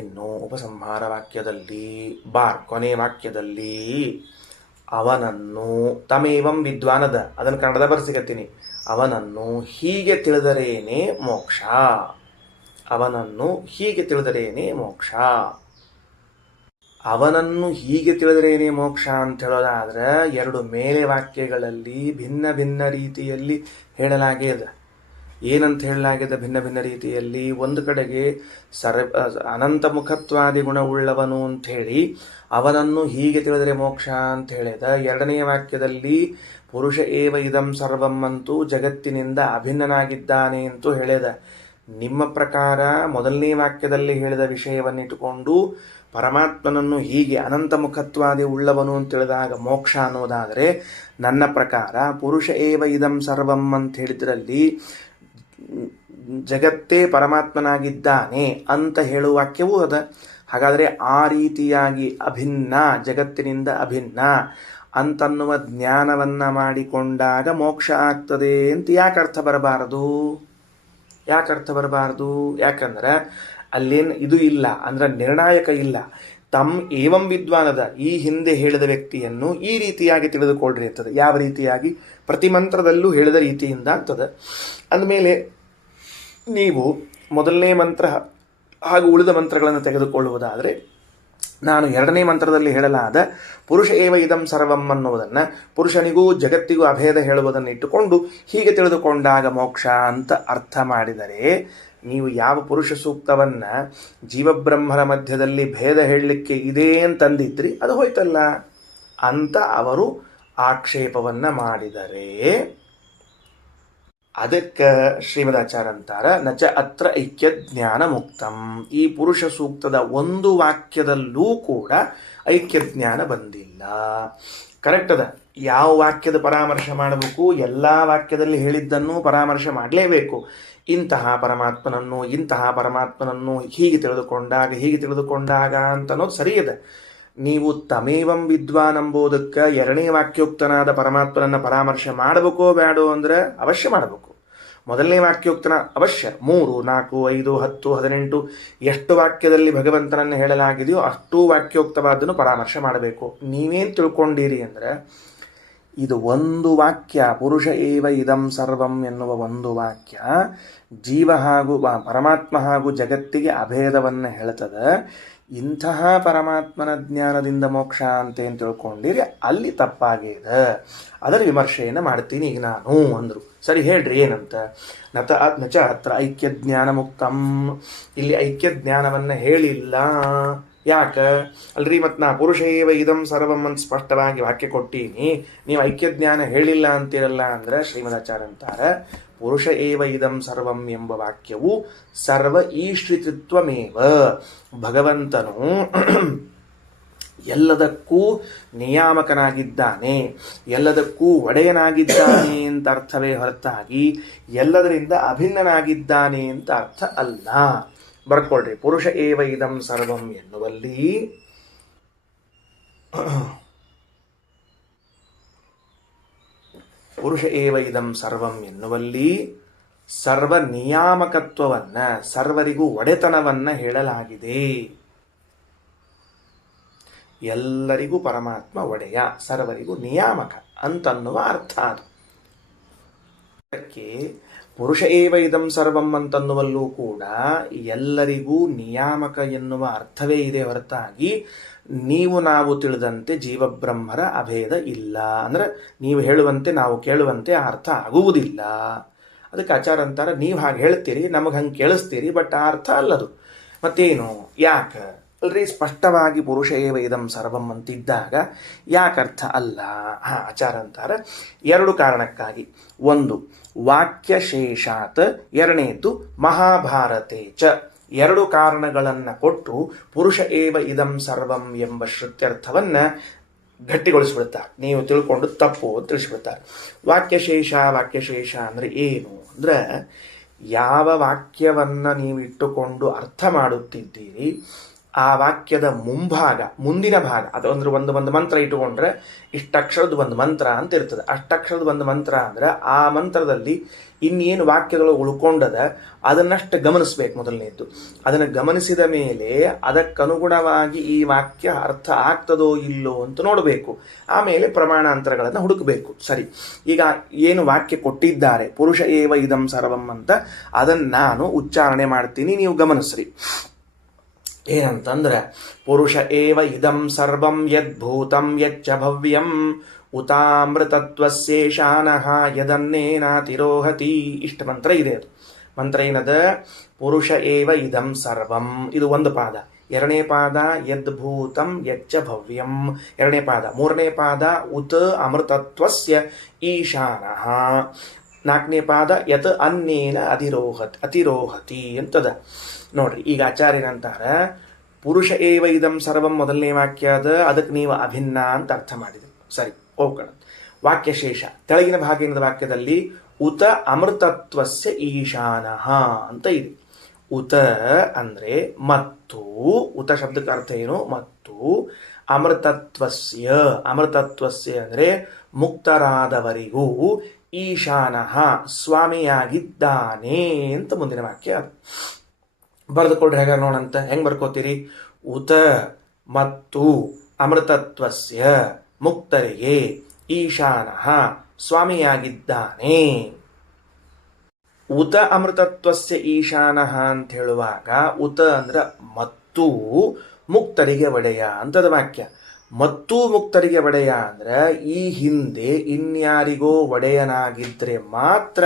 ಇನ್ನು ಉಪಸಂಹಾರ ವಾಕ್ಯದಲ್ಲಿ ಕೊನೆ ವಾಕ್ಯದಲ್ಲಿ ಅವನನ್ನು ತಮೇವಂ ವಿದ್ವಾನದ, ಅದನ್ನು ಕನ್ನಡದ ಬರ್ಸಿಕತ್ತೀನಿ, ಅವನನ್ನು ಹೀಗೆ ತಿಳಿದರೇನೆ ಮೋಕ್ಷ. ಅವನನ್ನು ಹೀಗೆ ತಿಳಿದರೇನೆ ಮೋಕ್ಷ. ಅವನನ್ನು ಹೀಗೆ ತಿಳಿದರೇನೆ ಮೋಕ್ಷ ಅಂತ ಹೇಳೋದಾದ್ರೆ ಎರಡು ಮೇಲೆ ವಾಕ್ಯಗಳಲ್ಲಿ ಭಿನ್ನ ಭಿನ್ನ ರೀತಿಯಲ್ಲಿ ಹೇಳಲಾಗಿದೆ. ಏನಂತ ಹೇಳಲಾಗಿದೆ ಭಿನ್ನ ಭಿನ್ನ ರೀತಿಯಲ್ಲಿ? ಒಂದು ಕಡೆಗೆ ಅನಂತ ಮುಖತ್ವಾದಿ ಗುಣವುಳ್ಳವನು ಅಂತ ಹೇಳಿ ಅವನನ್ನು ಹೀಗೆ ತಿಳಿದರೆ ಮೋಕ್ಷ ಅಂತ ಹೇಳಿದ. ಎರಡನೆಯ ವಾಕ್ಯದಲ್ಲಿ ಪುರುಷ ಏವ ಇದಂ ಸರ್ವಂ ಅಂತೂ ಜಗತ್ತಿನಿಂದ ಅಭಿನ್ನನಾಗಿದ್ದಾನೆ ಅಂತೂ ಹೇಳಿದ. ನಿಮ್ಮ ಪ್ರಕಾರ ಮೊದಲನೇ ವಾಕ್ಯದಲ್ಲಿ ಹೇಳಿದ ವಿಷಯವನ್ನಿಟ್ಟುಕೊಂಡು ಪರಮಾತ್ಮನನ್ನು ಹೀಗೆ ಅನಂತ ಮುಖತ್ವಾದಿ ಉಳ್ಳವನು ಅಂತ ಹೇಳಿದಾಗ ಮೋಕ್ಷ ಅನ್ನೋದಾದರೆ, ನನ್ನ ಪ್ರಕಾರ ಪುರುಷ ಏವ ಇದಂ ಸರ್ವಂ ಅಂತ ಹೇಳಿದ್ರಲ್ಲಿ ಜಗತ್ತೇ ಪರಮಾತ್ಮನಾಗಿದ್ದಾನೆ ಅಂತ ಹೇಳುವ ವಾಕ್ಯವೂ ಅದ. ಹಾಗಾದರೆ ಆ ರೀತಿಯಾಗಿ ಅಭಿನ್ನ, ಜಗತ್ತಿನಿಂದ ಅಭಿನ್ನ ಅಂತನ್ನುವ ಜ್ಞಾನವನ್ನು ಮಾಡಿಕೊಂಡಾಗ ಮೋಕ್ಷ ಆಗ್ತದೆ ಅಂತ ಯಾಕೆ ಅರ್ಥ ಬರಬಾರದು? ಯಾಕೆ ಅರ್ಥ ಬರಬಾರ್ದು? ಯಾಕಂದ್ರೆ ಅಲ್ಲೇನು ಇದು ಇಲ್ಲ, ಅಂದ್ರೆ ನಿರ್ಣಾಯಕ ಇಲ್ಲ. ತಮ್ ಏವಂ ವಿದ್ವಾನದ, ಈ ಹಿಂದೆ ಹೇಳಿದ ವ್ಯಕ್ತಿಯನ್ನು ಈ ರೀತಿಯಾಗಿ ತಿಳಿದುಕೊಳ್ಳ್ರಿ ಅಂತದೆ. ಯಾವ ರೀತಿಯಾಗಿ? ಪ್ರತಿ ಮಂತ್ರದಲ್ಲೂ ಹೇಳಿದ ರೀತಿಯಿಂದ ಅಂತದೆ. ಅಂದಮೇಲೆ ನೀವು ಮೊದಲನೇ ಮಂತ್ರ ಹಾಗೂ ಉಳಿದ ಮಂತ್ರಗಳನ್ನು ತೆಗೆದುಕೊಳ್ಳುವುದಾದರೆ, ನಾನು ಎರಡನೇ ಮಂತ್ರದಲ್ಲಿ ಹೇಳಲಾದ ಪುರುಷ ಏವ ಇದಂ ಸರ್ವಂ ಅನ್ನುವುದನ್ನು, ಪುರುಷನಿಗೂ ಜಗತ್ತಿಗೂ ಅಭೇದ ಹೇಳುವುದನ್ನು ಇಟ್ಟುಕೊಂಡು ಹೀಗೆ ತಿಳಿದುಕೊಂಡಾಗ ಮೋಕ್ಷ ಅಂತ ಅರ್ಥ ಮಾಡಿದರೆ, ನೀವು ಯಾವ ಪುರುಷ ಸೂಕ್ತವನ್ನು ಜೀವಬ್ರಹ್ಮರ ಮಧ್ಯದಲ್ಲಿ ಭೇದ ಹೇಳಲಿಕ್ಕೆ ಇದೆ ಅಂತಂದಿದ್ರಿ, ಅದು ಹೋಯ್ತಲ್ಲ ಅಂತ ಅವರು ಆಕ್ಷೇಪವನ್ನು ಮಾಡಿದರೆ, ಅದಕ್ಕೆ ಶ್ರೀಮದಾಚಾರ್ಯ ಅಂತಾರ ನಚ ಅತ್ರ ಐಕ್ಯ ಜ್ಞಾನ ಮುಕ್ತಂ. ಈ ಪುರುಷ ಸೂಕ್ತದ ಒಂದು ವಾಕ್ಯದಲ್ಲೂ ಕೂಡ ಐಕ್ಯ ಜ್ಞಾನ ಬಂದಿಲ್ಲ. ಕರೆಕ್ಟ್ ಅದ. ಯಾವ ವಾಕ್ಯದ ಪರಾಮರ್ಶೆ ಮಾಡಬೇಕು? ಎಲ್ಲ ವಾಕ್ಯದಲ್ಲಿ ಹೇಳಿದ್ದನ್ನು ಪರಾಮರ್ಶೆ ಮಾಡಲೇಬೇಕು. ಇಂತಹ ಪರಮಾತ್ಮನನ್ನು ಹೀಗೆ ತಿಳಿದುಕೊಂಡಾಗ ಅಂತ ಅನ್ನೋದು ಸರಿ ಇದೆ. ನೀವು ತಮೇವಂ ವಿದ್ವಾನ್ ಎಂಬುದಕ್ಕೆ ಎರಡನೇ ವಾಕ್ಯೋಕ್ತನಾದ ಪರಮಾತ್ಮನನ್ನು ಪರಾಮರ್ಶೆ ಮಾಡಬೇಕೋ ಬೇಡೋ ಅಂದರೆ ಅವಶ್ಯ ಮಾಡಬೇಕು. ಮೊದಲನೇ ವಾಕ್ಯೋಕ್ತನ ಅವಶ್ಯ 3, 4, 5, 10, 18 ಎಷ್ಟು ವಾಕ್ಯದಲ್ಲಿ ಭಗವಂತನನ್ನು ಹೇಳಲಾಗಿದೆಯೋ ಅಷ್ಟೂ ವಾಕ್ಯೋಕ್ತವಾದನ್ನು ಪರಾಮರ್ಶೆ ಮಾಡಬೇಕು. ನೀವೇನು ತಿಳ್ಕೊಂಡಿರಿ ಅಂದರೆ, ಇದು ಒಂದು ವಾಕ್ಯ, ಪುರುಷ ಏವ ಇದಂ ಸರ್ವಂ ಎನ್ನುವ ಒಂದು ವಾಕ್ಯ ಜೀವ ಹಾಗೂ ಪರಮಾತ್ಮ ಹಾಗೂ ಜಗತ್ತಿಗೆ ಅಭೇದವನ್ನು ಹೇಳ್ತದೆ. ಇಂತಹ ಪರಮಾತ್ಮನ ಜ್ಞಾನದಿಂದ ಮೋಕ್ಷ ಅಂತೇನು ತಿಳ್ಕೊಂಡಿರಿ, ಅಲ್ಲಿ ತಪ್ಪಾಗಿದೆ. ಅದರ ವಿಮರ್ಶೆಯನ್ನು ಮಾಡ್ತೀನಿ ಈಗ ನಾನು ಅಂದರು. ಸರಿ, ಹೇಳ್ರಿ ಏನಂತ. ನಚ ಹತ್ರ ಐಕ್ಯ ಜ್ಞಾನ ಮುಕ್ತಂ. ಇಲ್ಲಿ ಐಕ್ಯ ಜ್ಞಾನವನ್ನು ಹೇಳಿಲ್ಲ. ಯಾಕೆ? ಅಲ್ರಿ, ಮತ್ತು ನಾ ಪುರುಷ ಏವ ಇದಂ ಸರ್ವಂ ಅಂತ ಸ್ಪಷ್ಟವಾಗಿ ವಾಕ್ಯ ಕೊಟ್ಟೀನಿ, ನೀವು ಐಕ್ಯ ಜ್ಞಾನ ಹೇಳಿಲ್ಲ ಅಂತಿರಲ್ಲ ಅಂದರೆ, ಶ್ರೀಮದಾಚಾರ್ಯ ಅಂತಾರೆ ಪುರುಷ ಏವ ಇದಂ ಸರ್ವಂ ಎಂಬ ವಾಕ್ಯವು ಸರ್ವ ಈಶ್ರಿತತ್ವಮೇವ. ಭಗವಂತನು ಎಲ್ಲದಕ್ಕೂ ನಿಯಾಮಕನಾಗಿದ್ದಾನೆ, ಎಲ್ಲದಕ್ಕೂ ಒಡೆಯನಾಗಿದ್ದಾನೆ ಅಂತ ಅರ್ಥವೇ ಹೊರತಾಗಿ ಎಲ್ಲದರಿಂದ ಅಭಿನ್ನನಾಗಿದ್ದಾನೆ ಅಂತ ಅರ್ಥ ಅಲ್ಲ. ಬರ್ಕೊಳ್ರಿ. ಪುರುಷ ಏವ ಇದಂ ಸರ್ವಂ ಎನ್ನುವಲ್ಲಿ ಸರ್ವ ನಿಯಾಮಕತ್ವವನ್ನ, ಸರ್ವರಿಗೂ ಒಡೆತನವನ್ನ ಹೇಳಲಾಗಿದೆ. ಎಲ್ಲರಿಗೂ ಪರಮಾತ್ಮ ಒಡೆಯ, ಸರ್ವರಿಗೂ ನಿಯಾಮಕ ಅಂತನ್ನುವ ಅರ್ಥ ಅದು. ಅದಕ್ಕೆ ಪುರುಷ ಏವ ಇದಂ ಸರ್ವಂ ಅಂತನ್ನುವಲ್ಲೂ ಕೂಡ ಎಲ್ಲರಿಗೂ ನಿಯಾಮಕ ಎನ್ನುವ ಅರ್ಥವೇ ಇದೆ ಹೊರತಾಗಿ ನೀವು ನಾವು ತಿಳಿದಂತೆ ಜೀವಬ್ರಹ್ಮರ ಅಭೇದ ಇಲ್ಲ. ಅಂದ್ರೆ ನೀವು ಹೇಳುವಂತೆ ನಾವು ಕೇಳುವಂತೆ ಆ ಅರ್ಥ ಆಗುವುದಿಲ್ಲ. ಅದಕ್ಕೆ ಆಚಾರ್ಯ ಅಂತಾರೆ, ನೀವು ಹಾಗೆ ಹೇಳ್ತೀರಿ, ನಮಗೆ ಹಂಗೆ ಕೇಳಿಸ್ತೀರಿ, ಬಟ್ ಆ ಅರ್ಥ ಅಲ್ಲದು. ಮತ್ತೇನು? ಯಾಕೆ ಅಲ್ರಿ? ಸ್ಪಷ್ಟವಾಗಿ ಪುರುಷ ಏವ ಇದಂ ಸರ್ವಂ ಅಂತಿದ್ದಾಗ ಯಾಕರ್ಥ ಅಲ್ಲ? ಆಚಾರ್ಯ ಅಂತಾರೆ, ಎರಡು ಕಾರಣಕ್ಕಾಗಿ. ಒಂದು ವಾಕ್ಯಶೇಷಾತ್, ಎರಡನೇದು ಮಹಾಭಾರತೆ ಚ. ಎರಡು ಕಾರಣಗಳನ್ನು ಕೊಟ್ಟು ಪುರುಷ ಏವ ಇದಂ ಸರ್ವಂ ಎಂಬ ಶ್ರುತ್ಯರ್ಥವನ್ನು ಗಟ್ಟಿಗೊಳಿಸ್ಬಿಡ್ತಾರೆ. ನೀವು ತಿಳ್ಕೊಂಡು ತಪ್ಪು ಅಂತ ತಿಳಿಸ್ಬಿಡ್ತಾರೆ. ವಾಕ್ಯಶೇಷ ಅಂದರೆ ಏನು ಅಂದರೆ, ಯಾವ ವಾಕ್ಯವನ್ನು ನೀವು ಇಟ್ಟುಕೊಂಡು ಅರ್ಥ ಮಾಡುತ್ತಿದ್ದೀರಿ ಆ ವಾಕ್ಯದ ಮುಂಭಾಗ, ಮುಂದಿನ ಭಾಗ, ಅದು ಅಂದ್ರೆ ಒಂದು ಮಂತ್ರ ಇಟ್ಟುಕೊಂಡ್ರೆ ಇಷ್ಟಕ್ಷರದ ಒಂದು ಮಂತ್ರ ಅಂತ ಇರ್ತದೆ. ಅಷ್ಟಕ್ಷರದ ಒಂದು ಮಂತ್ರ ಅಂದ್ರೆ ಆ ಮಂತ್ರದಲ್ಲಿ ಇನ್ನೇನು ವಾಕ್ಯಗಳು ಉಳ್ಕೊಂಡದ ಅದನ್ನಷ್ಟು ಗಮನಿಸ್ಬೇಕು. ಮೊದಲನೇದ್ದು ಅದನ್ನು ಗಮನಿಸಿದ ಮೇಲೆ ಅದಕ್ಕನುಗುಣವಾಗಿ ಈ ವಾಕ್ಯ ಅರ್ಥ ಆಗ್ತದೋ ಇಲ್ಲೋ ಅಂತ ನೋಡಬೇಕು. ಆಮೇಲೆ ಪ್ರಮಾಣಾಂತರಗಳನ್ನು ಹುಡುಕಬೇಕು. ಸರಿ, ಈಗ ಏನು ವಾಕ್ಯ ಕೊಟ್ಟಿದ್ದಾರೆ ಪುರುಷ ಏವ ಇದಂ ಸರ್ವಂ ಅಂತ, ಅದನ್ನು ನಾನು ಉಚ್ಚಾರಣೆ ಮಾಡ್ತೀನಿ, ನೀವು ಗಮನಿಸ್ರಿ. ಏನಂತಂದ್ರೆ, ಪುರುಷ ಏವ ಇದಂ ಸರ್ವಂ ಯದ್ಭೂತಂ ಯಚ್ಚ ಭವ್ಯಂ ಉತಾಮೃತತ್ವಸ್ಯೇಷಾನಃ ಯದನ್ನೇನಾತಿರೋಹತಿ. ಇಷ್ಟು ಮಂತ್ರ ಇದೆ. ಅದು ಮಂತ್ರ ಏನದ? ಪುರುಷ ಏವ ಇದಂ ಸರ್ವಂ, ಇದು ಒಂದು ಪಾದ. ಎರಡನೇ ಪಾದ ಯದ್ಭೂತಂ ಯಚ್ಚ ಭವ್ಯಂ, ಎರಡನೇ ಪಾದ. ಮೂರನೇ ಪಾದ ಉತ ಅಮೃತತ್ವಸ್ಯ ಈಶಾನಃ. ನಾಲ್ಕನೇ ಪಾದ ಯತ್ ಅನ್ನೇನ ಅತಿರೋಹತಿ ಅಂತದ. ನೋಡ್ರಿ, ಈಗ ಆಚಾರ್ಯನಂತಾರ ಪುರುಷ ಏವ ಇದಂ ಸರ್ವಂ ಮೊದಲನೇ ವಾಕ್ಯ ಅದ, ಅದಕ್ಕೆ ನೀವು ಅಭಿನ್ನ ಅಂತ ಅರ್ಥ ಮಾಡಿದ್ರಿ. ಸರಿ, ಹೋಗೋಣ. ವಾಕ್ಯಶೇಷ ತೆಳಗಿನ ಭಾಗಿನ ವಾಕ್ಯದಲ್ಲಿ ಉತ ಅಮೃತತ್ವಸ್ಯ ಈಶಾನಃ ಅಂತ ಇದೆ. ಉತ ಅಂದ್ರೆ ಮತ್ತು, ಉತ ಶಬ್ದಕ್ಕೆ ಅರ್ಥ ಏನು? ಮತ್ತು. ಅಮೃತತ್ವಸ್ಯ ಅಂದ್ರೆ ಮುಕ್ತರಾದವರಿಗೂ ಈಶಾನಃ ಸ್ವಾಮಿಯಾಗಿದ್ದಾನೆ ಅಂತ ಮುಂದಿನ ವಾಕ್ಯ. ಬರೆದುಕೊಡ್ರಿ ಹೇಗ ನೋಡಂತ. ಹೆಂಗ್ ಬರ್ಕೋತೀರಿ? ಉತ ಮತ್ತು ಅಮೃತತ್ವಸ್ಯ ಮುಕ್ತರಿಗೆ ಈಶಾನಃ ಸ್ವಾಮಿಯಾಗಿದ್ದಾನೆ. ಉತ ಅಮೃತತ್ವಸ್ಯ ಈಶಾನಃ ಅಂತ ಹೇಳುವಾಗ ಉತ ಅಂದ್ರ ಮತ್ತು ಮುಕ್ತರಿಗೆ ಒಡೆಯ ಅಂತದ ವಾಕ್ಯ. ಮತ್ತು ಮುಕ್ತರಿಗೆ ಒಡೆಯ ಅಂದ್ರೆ ಈ ಹಿಂದೆ ಇನ್ಯಾರಿಗೋ ಒಡೆಯನಾಗಿದ್ರೆ ಮಾತ್ರ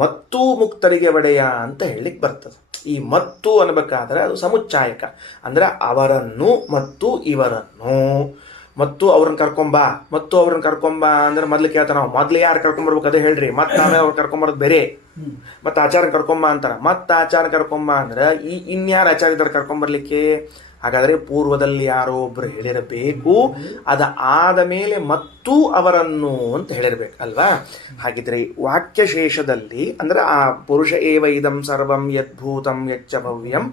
ಮತ್ತು ಮುಕ್ತರಿಗೆ ಒಡೆಯ ಅಂತ ಹೇಳಿಕ್ ಬರ್ತದೆ. ಈ ಮತ್ತು ಅನ್ಬೇಕಾದ್ರೆ ಅದು ಸಮುಚ್ಚಾಯಕ ಅಂದ್ರೆ ಅವರನ್ನು ಮತ್ತು ಇವರನ್ನು. ಮತ್ತು ಅವ್ರನ್ನ ಕರ್ಕೊಂಬ ಅಂದ್ರೆ ಮೊದ್ಲು ಕೇಳ್ತಾರ ನಾವು, ಮೊದ್ಲು ಯಾರು ಕರ್ಕೊಂಬರ್ಬೇಕು ಅದೇ ಹೇಳ್ರಿ, ಮತ್ತ ಆಮೇಲೆ ಅವ್ರು ಕರ್ಕೊಂಬರೋದು ಬೇರೆ. ಮತ್ತ ಆಚಾರ ಕರ್ಕೊಂಬ ಅಂತಾರ, ಮತ್ತ ಆಚಾರ ಕರ್ಕೊಂಬ ಅಂದ್ರೆ ಇನ್ಯಾರು ಆಚಾರ ಇದ್ದಾರೆ ಕರ್ಕೊಂಬರ್ಲಿಕ್ಕೆ? ಹಾಗಾದ್ರೆ ಪೂರ್ವದಲ್ಲಿ ಯಾರೋ ಒಬ್ರು ಹೇಳಿರಬೇಕು, ಅದ ಆದ ಮೇಲೆ ಮತ್ತು ಅವರನ್ನು ಅಂತ ಹೇಳಿರ್ಬೇಕು ಅಲ್ವಾ? ಹಾಗಿದ್ರೆ ವಾಕ್ಯಶೇಷದಲ್ಲಿ ಅಂದ್ರೆ ಆ ಪುರುಷ ಏವ ಇದಂ ಸರ್ವಂ ಯದ್ಭೂತಂ ಯಚ್ಚ ಭವ್ಯಂ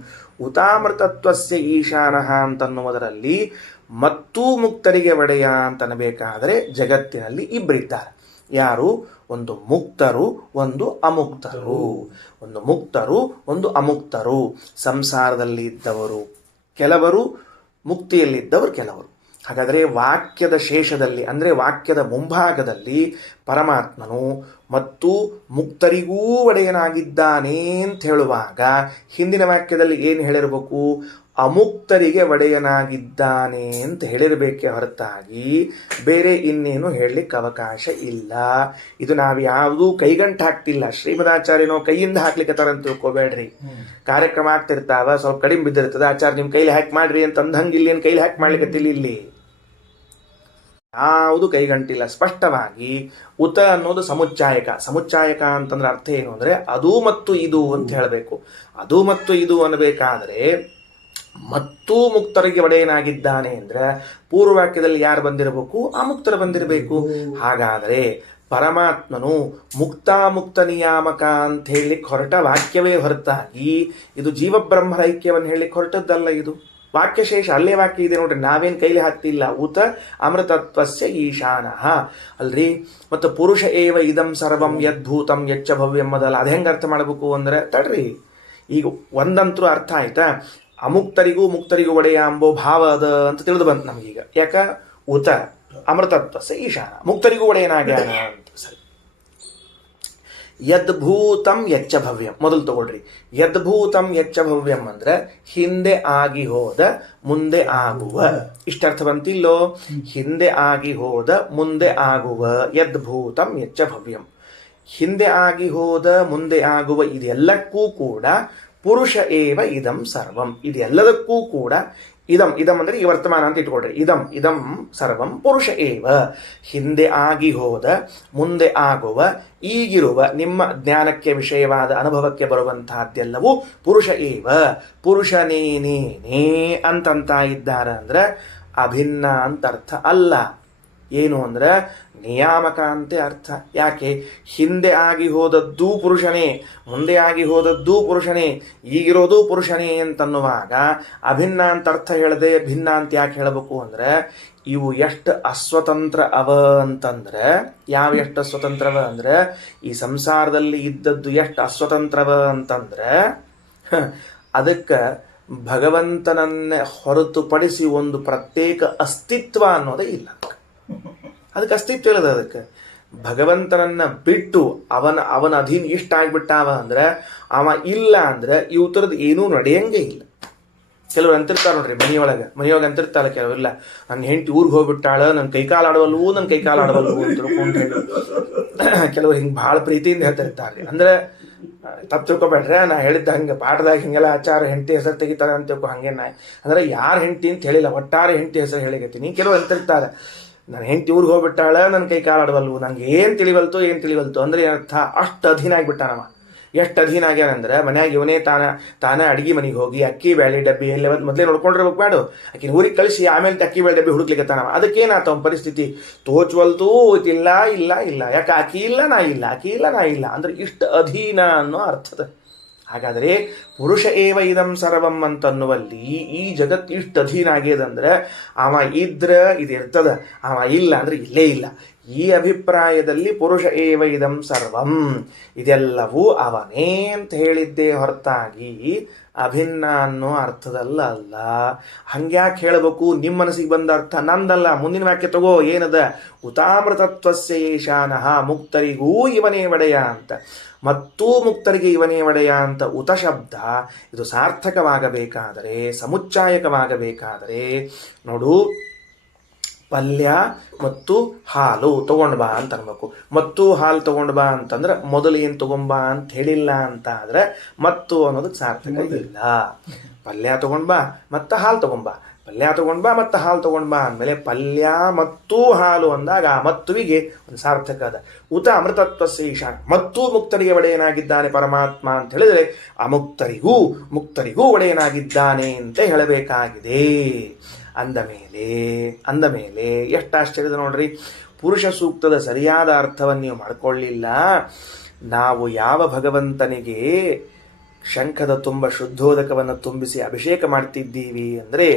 ಉತಾಮೃತತ್ವಸ್ಯ ಈಶಾನಃ ಅಂತನ್ನುವುದರಲ್ಲಿ ಮತ್ತು ಮುಕ್ತರಿಗೆ ಒಡೆಯ ಅಂತನಬೇಕಾದರೆ ಜಗತ್ತಿನಲ್ಲಿ ಇಬ್ಬರಿದ್ದಾರೆ. ಯಾರು? ಒಂದು ಮುಕ್ತರು, ಒಂದು ಅಮುಕ್ತರು. ಒಂದು ಮುಕ್ತರು, ಒಂದು ಅಮುಕ್ತರು. ಸಂಸಾರದಲ್ಲಿ ಇದ್ದವರು ಕೆಲವರು, ಮುಕ್ತಿಯಲ್ಲಿದ್ದವರು ಕೆಲವರು. ಹಾಗಾದರೆ ವಾಕ್ಯದ ಶೇಷದಲ್ಲಿ ಅಂದರೆ ವಾಕ್ಯದ ಮುಂಭಾಗದಲ್ಲಿ ಪರಮಾತ್ಮನು ಮತ್ತು ಮುಕ್ತರಿಗೂ ಒಡೆಯನಾಗಿದ್ದಾನೆ ಅಂತ ಹೇಳುವಾಗ ಹಿಂದಿನ ವಾಕ್ಯದಲ್ಲಿ ಏನು ಹೇಳಿರಬೇಕು? ಅಮುಕ್ತರಿಗೆ ಒಡೆಯನಾಗಿದ್ದಾನೆ ಅಂತ ಹೇಳಿರಬೇಕೆ ಹೊರತಾಗಿ ಬೇರೆ ಇನ್ನೇನು ಹೇಳಲಿಕ್ಕೆ ಅವಕಾಶ ಇಲ್ಲ. ಇದು ನಾವು ಯಾವುದೂ ಕೈಗಂಟು ಹಾಕ್ತಿಲ್ಲ. ಶ್ರೀಮದಾಚಾರ್ಯನೋ ಕೈಯಿಂದ ಹಾಕ್ಲಿಕ್ಕೆ ಅಂತ ತಿಳ್ಕೊಬೇಡ್ರಿ. ಕಾರ್ಯಕ್ರಮ ಆಗ್ತಿರ್ತಾವ, ಸ್ವಲ್ಪ ಕಡಿಮೆ ಬಿದ್ದಿರ್ತದೆ, ಆಚಾರ್ಯ ನಿಮ್ಮ ಕೈಲಿ ಹ್ಯಾಕ್ ಮಾಡ್ರಿ ಅಂತ ಅಂದಂಗೆ ಇಲ್ಲಿ ಏನು ಕೈಲಿ ಹ್ಯಾಕ್ ಮಾಡ್ಲಿಕ್ಕೆ ಇಲ್ಲಿ ಯಾವುದು ಕೈಗಂಟಿಲ್ಲ. ಸ್ಪಷ್ಟವಾಗಿ ಉತ ಅನ್ನೋದು ಸಮುಚ್ಚಾಯಕ ಅಂತಂದ್ರೆ ಅರ್ಥ ಏನು ಅಂದ್ರೆ ಅದು ಮತ್ತು ಇದು ಅಂತ ಹೇಳಬೇಕು. ಅದು ಮತ್ತು ಇದು ಅನ್ನಬೇಕಾದ್ರೆ ಮತ್ತು ಮುಕ್ತರಿಗೆ ಒಡೆಯನಾಗಿದ್ದಾನೆ ಅಂದ್ರೆ ಪೂರ್ವವಾಕ್ಯದಲ್ಲಿ ಯಾರು ಬಂದಿರಬೇಕು? ಅಮುಕ್ತರು ಬಂದಿರಬೇಕು. ಹಾಗಾದರೆ ಪರಮಾತ್ಮನು ಮುಕ್ತಾಮುಕ್ತ ನಿಯಾಮಕ ಅಂತ ಹೇಳಲಿಕ್ಕೆ ಹೊರಟ ವಾಕ್ಯವೇ ಹೊರತಾಗಿ ಇದು ಜೀವಬ್ರಹ್ಮರ ಐಕ್ಯವನ್ನು ಹೇಳಲಿಕ್ಕೆ ಹೊರಟದ್ದಲ್ಲ. ಇದು ವಾಕ್ಯಶೇಷ ಅಲ್ಲೇ ವಾಕ್ಯ ಇದೆ ನೋಡ್ರಿ, ನಾವೇನು ಕೈಲಿ ಹಾಕ್ತಿಲ್ಲ. ಉತ ಅಮೃತತ್ವಸ್ಯ ಈಶಾನಃ ಅಲ್ರಿ. ಮತ್ತು ಪುರುಷ ಏವ ಇದಂ ಸರ್ವಂ ಯದ್ಭೂತಂ ಯಚ್ಚ ಭವ್ಯಂ ಅದಲ್ಲ. ಅದು ಹೆಂಗೆ ಅರ್ಥ ಮಾಡಬೇಕು ಅಂದ್ರೆ ತಡ್ರಿ, ಈಗ ಒಂದಂತರೂ ಅರ್ಥ ಆಯ್ತಾ? ಅಮುಕ್ತರಿಗೂ ಮುಕ್ತರಿಗೂ ಒಡೆಯ ಅಂಬೋ ಭಾವ ಅದ ಅಂತ ತಿಳಿದು ಬಂತು ನಮಗೀಗ. ಯಾಕ? ಉತ ಅಮೃತತ್ವಸ್ಯ ಈಶಾನ ಮುಕ್ತರಿಗೂ ಒಡೆಯನಾಗ್ಯಾನ ಅಂತ. ಸರಿ, ಯದ್ಭೂತಂ ಯಚ್ಚ ಭವ್ಯಂ ಮೊದಲು ತಗೊಳ್ರಿ. ಯದ್ಭೂತಂ ಯಚ್ಚ ಭವ್ಯಂ ಅಂದ್ರೆ ಹಿಂದೆ ಆಗಿ ಹೋದ, ಮುಂದೆ ಆಗುವ. ಇಷ್ಟರ್ಥ ಬಂತಿಲ್ಲೋ? ಹಿಂದೆ ಆಗಿ ಹೋದ, ಮುಂದೆ ಆಗುವ. ಯದ್ಭೂತಂ ಯಚ್ಚ ಭವ್ಯಂ, ಹಿಂದೆ ಆಗಿ ಹೋದ, ಮುಂದೆ ಆಗುವ ಇದೆಲ್ಲಕ್ಕೂ ಕೂಡ ಪುರುಷ ಏವ ಇದಂ ಸರ್ವಂ. ಇದೆಲ್ಲದಕ್ಕೂ ಕೂಡ ಇದಂ ಅಂದ್ರೆ ಈ ವರ್ತಮಾನ ಅಂತ ಇಟ್ಕೊಳ್ರಿ. ಇದಂ ಸರ್ವಂ ಪುರುಷ ಏವ. ಹಿಂದೆ ಆಗಿ ಹೋದ, ಮುಂದೆ ಆಗುವ, ಈಗಿರುವ ನಿಮ್ಮ ಜ್ಞಾನಕ್ಕೆ ವಿಷಯವಾದ ಅನುಭವಕ್ಕೆ ಬರುವಂತಹದ್ದೆಲ್ಲವೂ ಪುರುಷ ಏವ, ಪುರುಷನೇನೇನೇ ಅಂತಂತ ಇದ್ದಾರೆ ಅಂದ್ರೆ ಅಭಿನ್ನ ಅಂತ ಅರ್ಥ ಅಲ್ಲ. ಏನು ಅಂದ್ರೆ ನಿಯಾಮಕ ಅಂತೆ ಅರ್ಥ. ಯಾಕೆ? ಹಿಂದೆ ಆಗಿ ಹೋದದ್ದೂ ಪುರುಷನೇ, ಮುಂದೆ ಆಗಿ ಹೋದದ್ದೂ ಪುರುಷನೇ, ಈಗಿರೋದು ಪುರುಷನೇ ಅಂತನ್ನುವಾಗ ಅಭಿನ್ನ ಅಂತ ಅರ್ಥ ಹೇಳದೆ ಭಿನ್ನ ಅಂತ ಯಾಕೆ ಹೇಳಬೇಕು ಅಂದ್ರೆ ಇವು ಎಷ್ಟು ಅಸ್ವತಂತ್ರ ಅವ ಅಂತಂದ್ರೆ, ಎಷ್ಟು ಅಸ್ವತಂತ್ರವ ಅಂದ್ರೆ ಈ ಸಂಸಾರದಲ್ಲಿ ಇದ್ದದ್ದು ಎಷ್ಟು ಅಸ್ವತಂತ್ರವ ಅಂತಂದ್ರೆ ಅದಕ್ಕೆ ಭಗವಂತನನ್ನೇ ಹೊರತುಪಡಿಸಿ ಒಂದು ಪ್ರತ್ಯೇಕ ಅಸ್ತಿತ್ವ ಅನ್ನೋದೇ ಇಲ್ಲ. ಅದಕ್ಕೆ ಅಸ್ತಿತ್ವ ಇಲ್ಲದ. ಅದಕ್ಕೆ ಭಗವಂತನನ್ನ ಬಿಟ್ಟು ಅವನ ಅಧೀನ ಇಷ್ಟ ಆಗ್ಬಿಟ್ಟಾವ ಅಂದ್ರೆ ಅವ ಇಲ್ಲ ಅಂದ್ರೆ ಇವು ಥರದ್ದು ಏನೂ ನಡೆಯಂಗೆ ಇಲ್ಲ. ಕೆಲವ್ರು ಅಂತಿರ್ತಾರೆ ನೋಡ್ರಿ, ಮನೆಯೊಳಗೆ ಅಂತಿರ್ತಾರ ಕೆಲವು. ಇಲ್ಲ, ನನ್ನ ಹೆಂಡತಿ ಊರಿಗೆ ಹೋಗ್ಬಿಟ್ಟಾಳ, ನನ್ನ ಕೈಕಾಲು ಆಡವಲ್ವು ಅಂತ ತಿಳ್ಕೊಂಡು ಹೇಳಿ ಕೆಲವರು ಹಿಂಗೆ ಭಾಳ ಪ್ರೀತಿಯಿಂದ ಹೇಳ್ತಿರ್ತಾರೆ. ಅಂದ್ರೆ ತಪ್ಪು ತಿಳ್ಕೊಬೇಡ್ರೆ, ನಾ ಹೇಳಿದ್ದ ಹಂಗೆ ಪಾಠದಾಗ ಹಿಂಗೆಲ್ಲ ಆಚಾರ ಹೆಂಡತಿ ಹೆಸರು ತೆಗಿತಾರೆ ಅಂತ ತಿಳ್ಕೊ. ಹಂಗೇನ ಅಂದ್ರೆ ಯಾರ ಹೆಂಡತಿ ಅಂತ ಹೇಳಿಲ್ಲ, ಒಟ್ಟಾರೆ ಹೆಂಡತಿ ಹೆಸರು ಹೇಳಿಗತ್ತೀನಿ. ಕೆಲವು ಅಂತಿರ್ತಾರೆ, ನನ್ನ ಹೆಂಡತಿ ಊರಿಗೆ ಹೋಗ್ಬಿಟ್ಟಾಳ, ನನ್ನ ಕೈ ಕಾಲು ಆಡವಲ್ವು, ನಂಗೆ ಏನು ತಿಳಿವಲ್ತು ಅಂದ್ರೆ ಅರ್ಥ ಅಷ್ಟು ಅಧೀನ ಆಗಿಬಿಟ್ಟಾನವ. ಎಷ್ಟು ಅಧೀನ ಆಗ್ಯಾನಂದ್ರೆ ಮನ್ಯಾಗ ಇವನೇ ತಾನ ಅಡಿಗೆ ಮನೆಗೆ ಹೋಗಿ ಅಕ್ಕಿ ಬೇಳೆ ಡಬ್ಬಿ ಎಲ್ಲ ಮೊದಲೇ ನೋಡ್ಕೊಂಡಿರ್ಬೇಕು ಬೇಡ, ಆಕಿನ ಊರಿಗೆ ಕಳಿಸಿ ಆಮೇಲೆ ಅಕ್ಕಿ ಬೇಳೆ ಡಬ್ಬಿ ಹುಡುಕ್ಲಿಕ್ಕತ್ತಾನವ. ಅದಕ್ಕೇನಾತ ಅವನ ಪರಿಸ್ಥಿತಿ? ತೋಚವಲ್ತು, ಇಲ್ಲ. ಯಾಕೆ? ಆಕಿ ಇಲ್ಲ ನಾ ಇಲ್ಲ ಅಂದ್ರೆ ಇಷ್ಟು ಅಧೀನ ಅನ್ನೋ ಅರ್ಥದ. ಹಾಗಾದರೆ ಪುರುಷ ಏವ ಇದಂ ಸರ್ವಂ ಅಂತನ್ನುವಲ್ಲಿ ಈ ಜಗತ್ತು ಇಷ್ಟು ಅಧೀನ ಆಗ್ಯದಂದ್ರೆ ಅವ ಇದ್ರ ಇದಿರ್ತದ, ಅವ ಇಲ್ಲ ಅಂದ್ರೆ ಇಲ್ಲೇ ಇಲ್ಲ. ಈ ಅಭಿಪ್ರಾಯದಲ್ಲಿ ಪುರುಷ ಏವ ಇದಂ ಸರ್ವಂ ಇದೆಲ್ಲವೂ ಅವನೇ ಅಂತ ಹೇಳಿದ್ದೇ ಹೊರತಾಗಿ ಅಭಿನ್ನ ಅನ್ನೋ ಅರ್ಥದಲ್ಲ ಅಲ್ಲ. ಹಂಗ್ಯಾಕೆ ಹೇಳಬೇಕು? ನಿಮ್ಮ ಮನಸ್ಸಿಗೆ ಬಂದ ಅರ್ಥ ನಂದಲ್ಲ. ಮುಂದಿನ ವಾಕ್ಯ ತಗೋ, ಏನದ? ಉತಾಮೃತತ್ವಸ್ಯ ಏಷಾನಃ, ಮುಕ್ತರಿಗೂ ಇವನೇ ಒಡೆಯ ಅಂತ, ಮತ್ತೂ ಮುಕ್ತರಿಗೆ ಇವನೇ ಒಡೆಯ ಅಂತ ಉತ ಶಬ್ದ ಇದು ಸಾರ್ಥಕವಾಗಬೇಕಾದರೆ, ಸಮುಚ್ಚಾಯಕವಾಗಬೇಕಾದರೆ ನೋಡು, ಪಲ್ಯ ಮತ್ತು ಹಾಲು ತಗೊಂಡು ಬಾ ಅಂತ ಅನ್ಬೇಕು. ಮತ್ತು ಹಾಲು ತಗೊಂಡು ಬಾ ಅಂತಂದ್ರೆ ಮೊದಲು ಏನು ತಗೊಂಬಾ ಅಂತ ಹೇಳಿಲ್ಲ ಅಂತ ಆದ್ರೆ ಮತ್ತು ಅನ್ನೋದಕ್ಕೆ ಸಾರ್ಥಕ ಇಲ್ಲ. ಪಲ್ಯ ತಗೊಂಡ್ ಬಾ ಮತ್ತು ಹಾಲು ತಗೊಂಬಾ, ಪಲ್ಯ ತಗೊಂಡ್ ಬಾ ಮತ್ತು ಹಾಲು ತಗೊಂಡ್ ಬಾ ಅಂದಮೇಲೆ ಪಲ್ಯ ಮತ್ತು ಹಾಲು ಅಂದಾಗ ಆ ಮತ್ತುವಿಗೆ ಒಂದು ಸಾರ್ಥಕ ಅದ. ಉತ ಅಮೃತತ್ವಸ್ಯ ಈಶಾನ, ಮತ್ತೂ ಮುಕ್ತರಿಗೆ ಒಡೆಯನಾಗಿದ್ದಾನೆ ಪರಮಾತ್ಮ ಅಂತ ಹೇಳಿದ್ರೆ ಮುಕ್ತರಿಗೂ ಒಡೆಯನಾಗಿದ್ದಾನೆ ಅಂತ ಹೇಳಬೇಕಾಗಿದೆ. ಅಂದ ಮೇಲೆ ಎಷ್ಟು ಆಶ್ಚರ್ಯದ ನೋಡ್ರಿ. ಪುರುಷ ಸೂಕ್ತದ ಸರಿಯಾದ ಅರ್ಥವನ್ನು ನೀವು ಮಾಡ್ಕೊಳ್ಳಿಲ್ಲ. ನಾವು ಯಾವ ಭಗವಂತನಿಗೆ ಶಂಖದ ತುಂಬ ಶುದ್ಧೋದಕವನ್ನು ತುಂಬಿಸಿ ಅಭಿಷೇಕ ಮಾಡ್ತಿದ್ದೀವಿ ಅಂದರೆ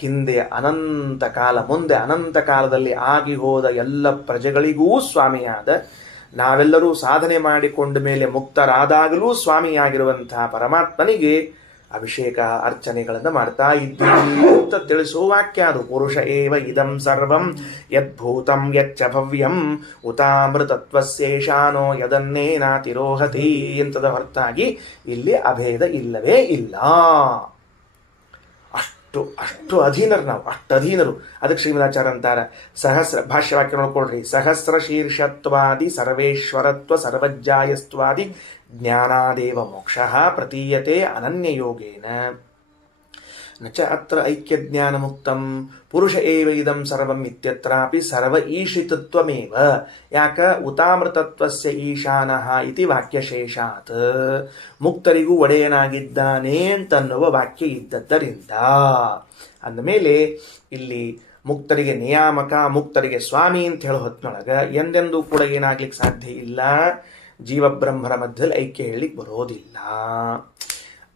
ಹಿಂದೆ ಅನಂತ ಕಾಲ, ಮುಂದೆ ಅನಂತ ಕಾಲದಲ್ಲಿ ಆಗಿ ಹೋದ ಎಲ್ಲ ಪ್ರಜೆಗಳಿಗೂ ಸ್ವಾಮಿಯಾದ, ನಾವೆಲ್ಲರೂ ಸಾಧನೆ ಮಾಡಿಕೊಂಡ ಮೇಲೆ ಮುಕ್ತರಾದಾಗಲೂ ಸ್ವಾಮಿಯಾಗಿರುವಂತಹ ಪರಮಾತ್ಮನಿಗೆ ಅಭಿಷೇಕ ಅರ್ಚನೆಗಳನ್ನು ಮಾಡ್ತಾ ಇದ್ದೀವಿ ಅಂತ ತಿಳಿಸುವ ವಾಕ್ಯ ಅದು. ಪುರುಷ ಏವ ಇದಂ ಸರ್ವಂ ಯದ್ಭೂತಂ ಯಚ್ಚ ಭವ್ಯಂ ಉತಾಮೃತತ್ವಸ್ಯೇಷಾನೋ ಯದನ್ನೇನಾತಿರೋಹತಿ ಅಂತದ ಹೊರತಾಗಿ ಇಲ್ಲಿ ಅಭೇದ ಇಲ್ಲವೇ ಇಲ್ಲ. ಅಷ್ಟು ಅಧೀನರು ನಾವು, ಅಷ್ಟು ಅಧೀನರು. ಅದಕ್ಕೆ ಶ್ರೀಮದಾಚಾರ್ಯ ಅಂತಾರ, ಭಾಷ್ಯವಾಕ್ಯ ನೋಡ್ಕೊಳ್ರಿ, ಸಹಸ್ರ ಶೀರ್ಷತ್ವಾದಿ ಸರ್ವೇಶ್ವರತ್ವ ಸರ್ವಜ್ಜಾಯಸ್ತ್ವಾದಿ ಜ್ಞಾನಾದೇವ ಮೋಕ್ಷ ಪ್ರತೀಯತೆ ಅನನ್ಯಯೋಗೇನ ನಚ ಅತ್ರ ಐಕ್ಯಜ್ಞಾನ ಮುಕ್ತಂ ಪುರುಷ ಏವ ಇದಂ ಸರ್ವಂ ಇತ್ಯತ್ರಾಪಿ ಸರ್ವ ಈಶಿತತ್ವಮೇವ. ಯಾಕ? ಉತಾಮೃತತ್ವಸ್ಯ ಈಶಾನಃ ಇತಿ ವಾಕ್ಯಶೇಷಾತ್, ಮುಕ್ತರಿಗೂ ಒಡೆಯನಾಗಿದ್ದಾನೆ ಅಂತನ್ನುವ ವಾಕ್ಯ ಇದ್ದದ್ದರಿಂದ. ಅಂದಮೇಲೆ ಇಲ್ಲಿ ಮುಕ್ತರಿಗೆ ನಿಯಾಮಕ, ಮುಕ್ತರಿಗೆ ಸ್ವಾಮಿ ಅಂತ ಹೇಳೋ ಹೊತ್ತಿನೊಳಗೆ ಎಂದೆಂದೂ ಕೂಡ ಏನಾಗ್ಲಿಕ್ಕೆ ಸಾಧ್ಯ ಇಲ್ಲ, ಜೀವಬ್ರಹ್ಮರ ಮಧ್ಯದಲ್ಲಿ ಐಕ್ಯ ಹೇಳಿಕ್ ಬರೋದಿಲ್ಲ.